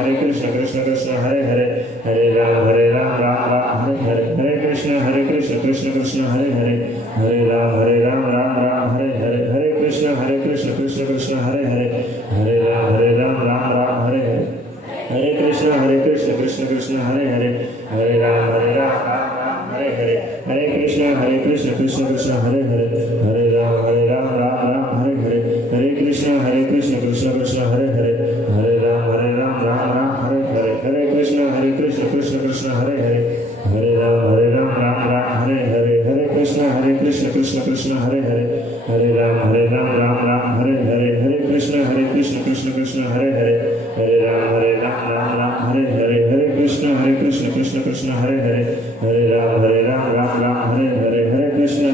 कृष्ण कृष्ण हरे हरे हरे राम राम हरे हरे हरे कृष्ण कृष्ण कृष्ण हरे हरे हरे राम राम हरे हरे हरे कृष्ण कृष्ण कृष्ण हरे हरे हरे राम राम हरे हरे हरे कृष्ण कृष्ण कृष्ण हरे हरे हरे राम हरे हरे हरे कृष्ण कृष्ण कृष्ण हरे हरे हरे राम हरे हरे हरे कृष्ण कृष्ण कृष्ण हरे हरे हरे राम हरे हरे हरे कृष्ण कृष्ण कृष्ण हरे हरे हरे राम हरे हरे हरे कृष्ण कृष्ण कृष्ण हरे हरे हरे राम हरे हरे हरे कृष्ण कृष्ण कृष्ण हरे हरे हरे राम हरे हरे हरे कृष्ण कृष्ण कृष्ण हरे हरे हरे राम हरे हरे हरे कृष्ण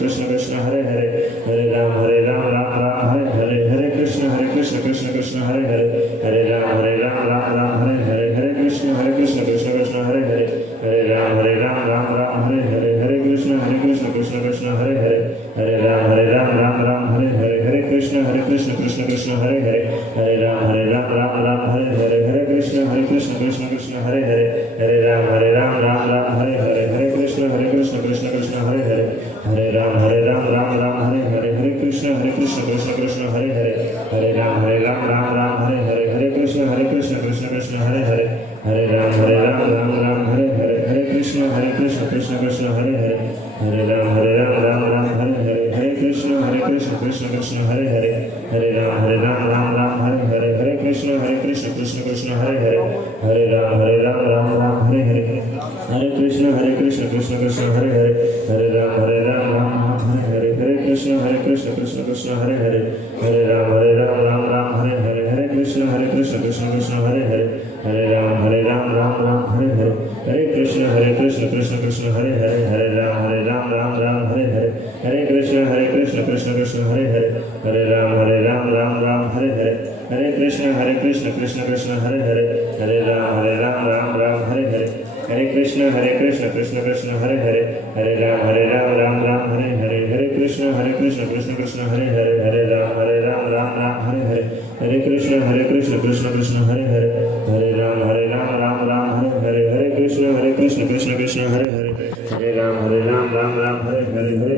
कृष्ण कृष्ण हरे हरे हरे राम हरे हरे हरे कृष्ण कृष्ण कृष्ण हरे हरे हरे राम हरे हरे हरे कृष्ण कृष्ण कृष्ण हरे हरे हरे राम हरे हरे हरे कृष्ण कृष्ण कृष्ण हरे हरे हरे राम हरे हरे हरे कृष्ण कृष्ण कृष्ण हरे हरे हरे राम हरे हरे हरे कृष्ण कृष्ण कृष्ण हरे हरे हरे राम हरे हरे हरे कृष्ण कृष्ण कृष्ण हरे हरे हरे राम हरे हरे हरे कृष्ण कृष्ण कृष्ण हरे हरे हरे राम हरे हरे हरे कृष्ण कृष्ण कृष्ण हरे हरे हरे राम हरे हरे हरे कृष्ण कृष्ण कृष्ण हरे हरे हरे राम हरे हरे हरे कृष्ण कृष्ण कृष्ण हरे हरे हरे राम हरे हरे हरे कृष्ण कृष्ण कृष्ण हरे हरे हरे राम हरे हरे हरे कृष्ण कृष्ण कृष्ण हरे हरे हरे राम हरे हरे हरे कृष्ण कृष्ण कृष्ण हरे हरे हरे राम हरे हरे हरे कृष्ण कृष्ण कृष्ण हरे हरे हरे राम हरे हरे हरे कृष्ण कृष्ण कृष्ण हरे हरे हरे राम हरे हरे हरे कृष्ण कृष्ण कृष्ण हरे हरे हरे राम हरे हरे हरे कृष्ण कृष्ण कृष्ण हरे हरे हरे राम हरे हरे हरे कृष्ण कृष्ण कृष्ण हरे हरे हरे राम हरे हरे हरे कृष्ण कृष्ण कृष्ण हरे हरे हरे राम हरे हरे हरे कृष्ण कृष्ण कृष्ण हरे हरे हरे राम हरे हरे हरे कृष्ण कृष्ण कृष्ण हरे हरे हरे राम हरे हरे हरे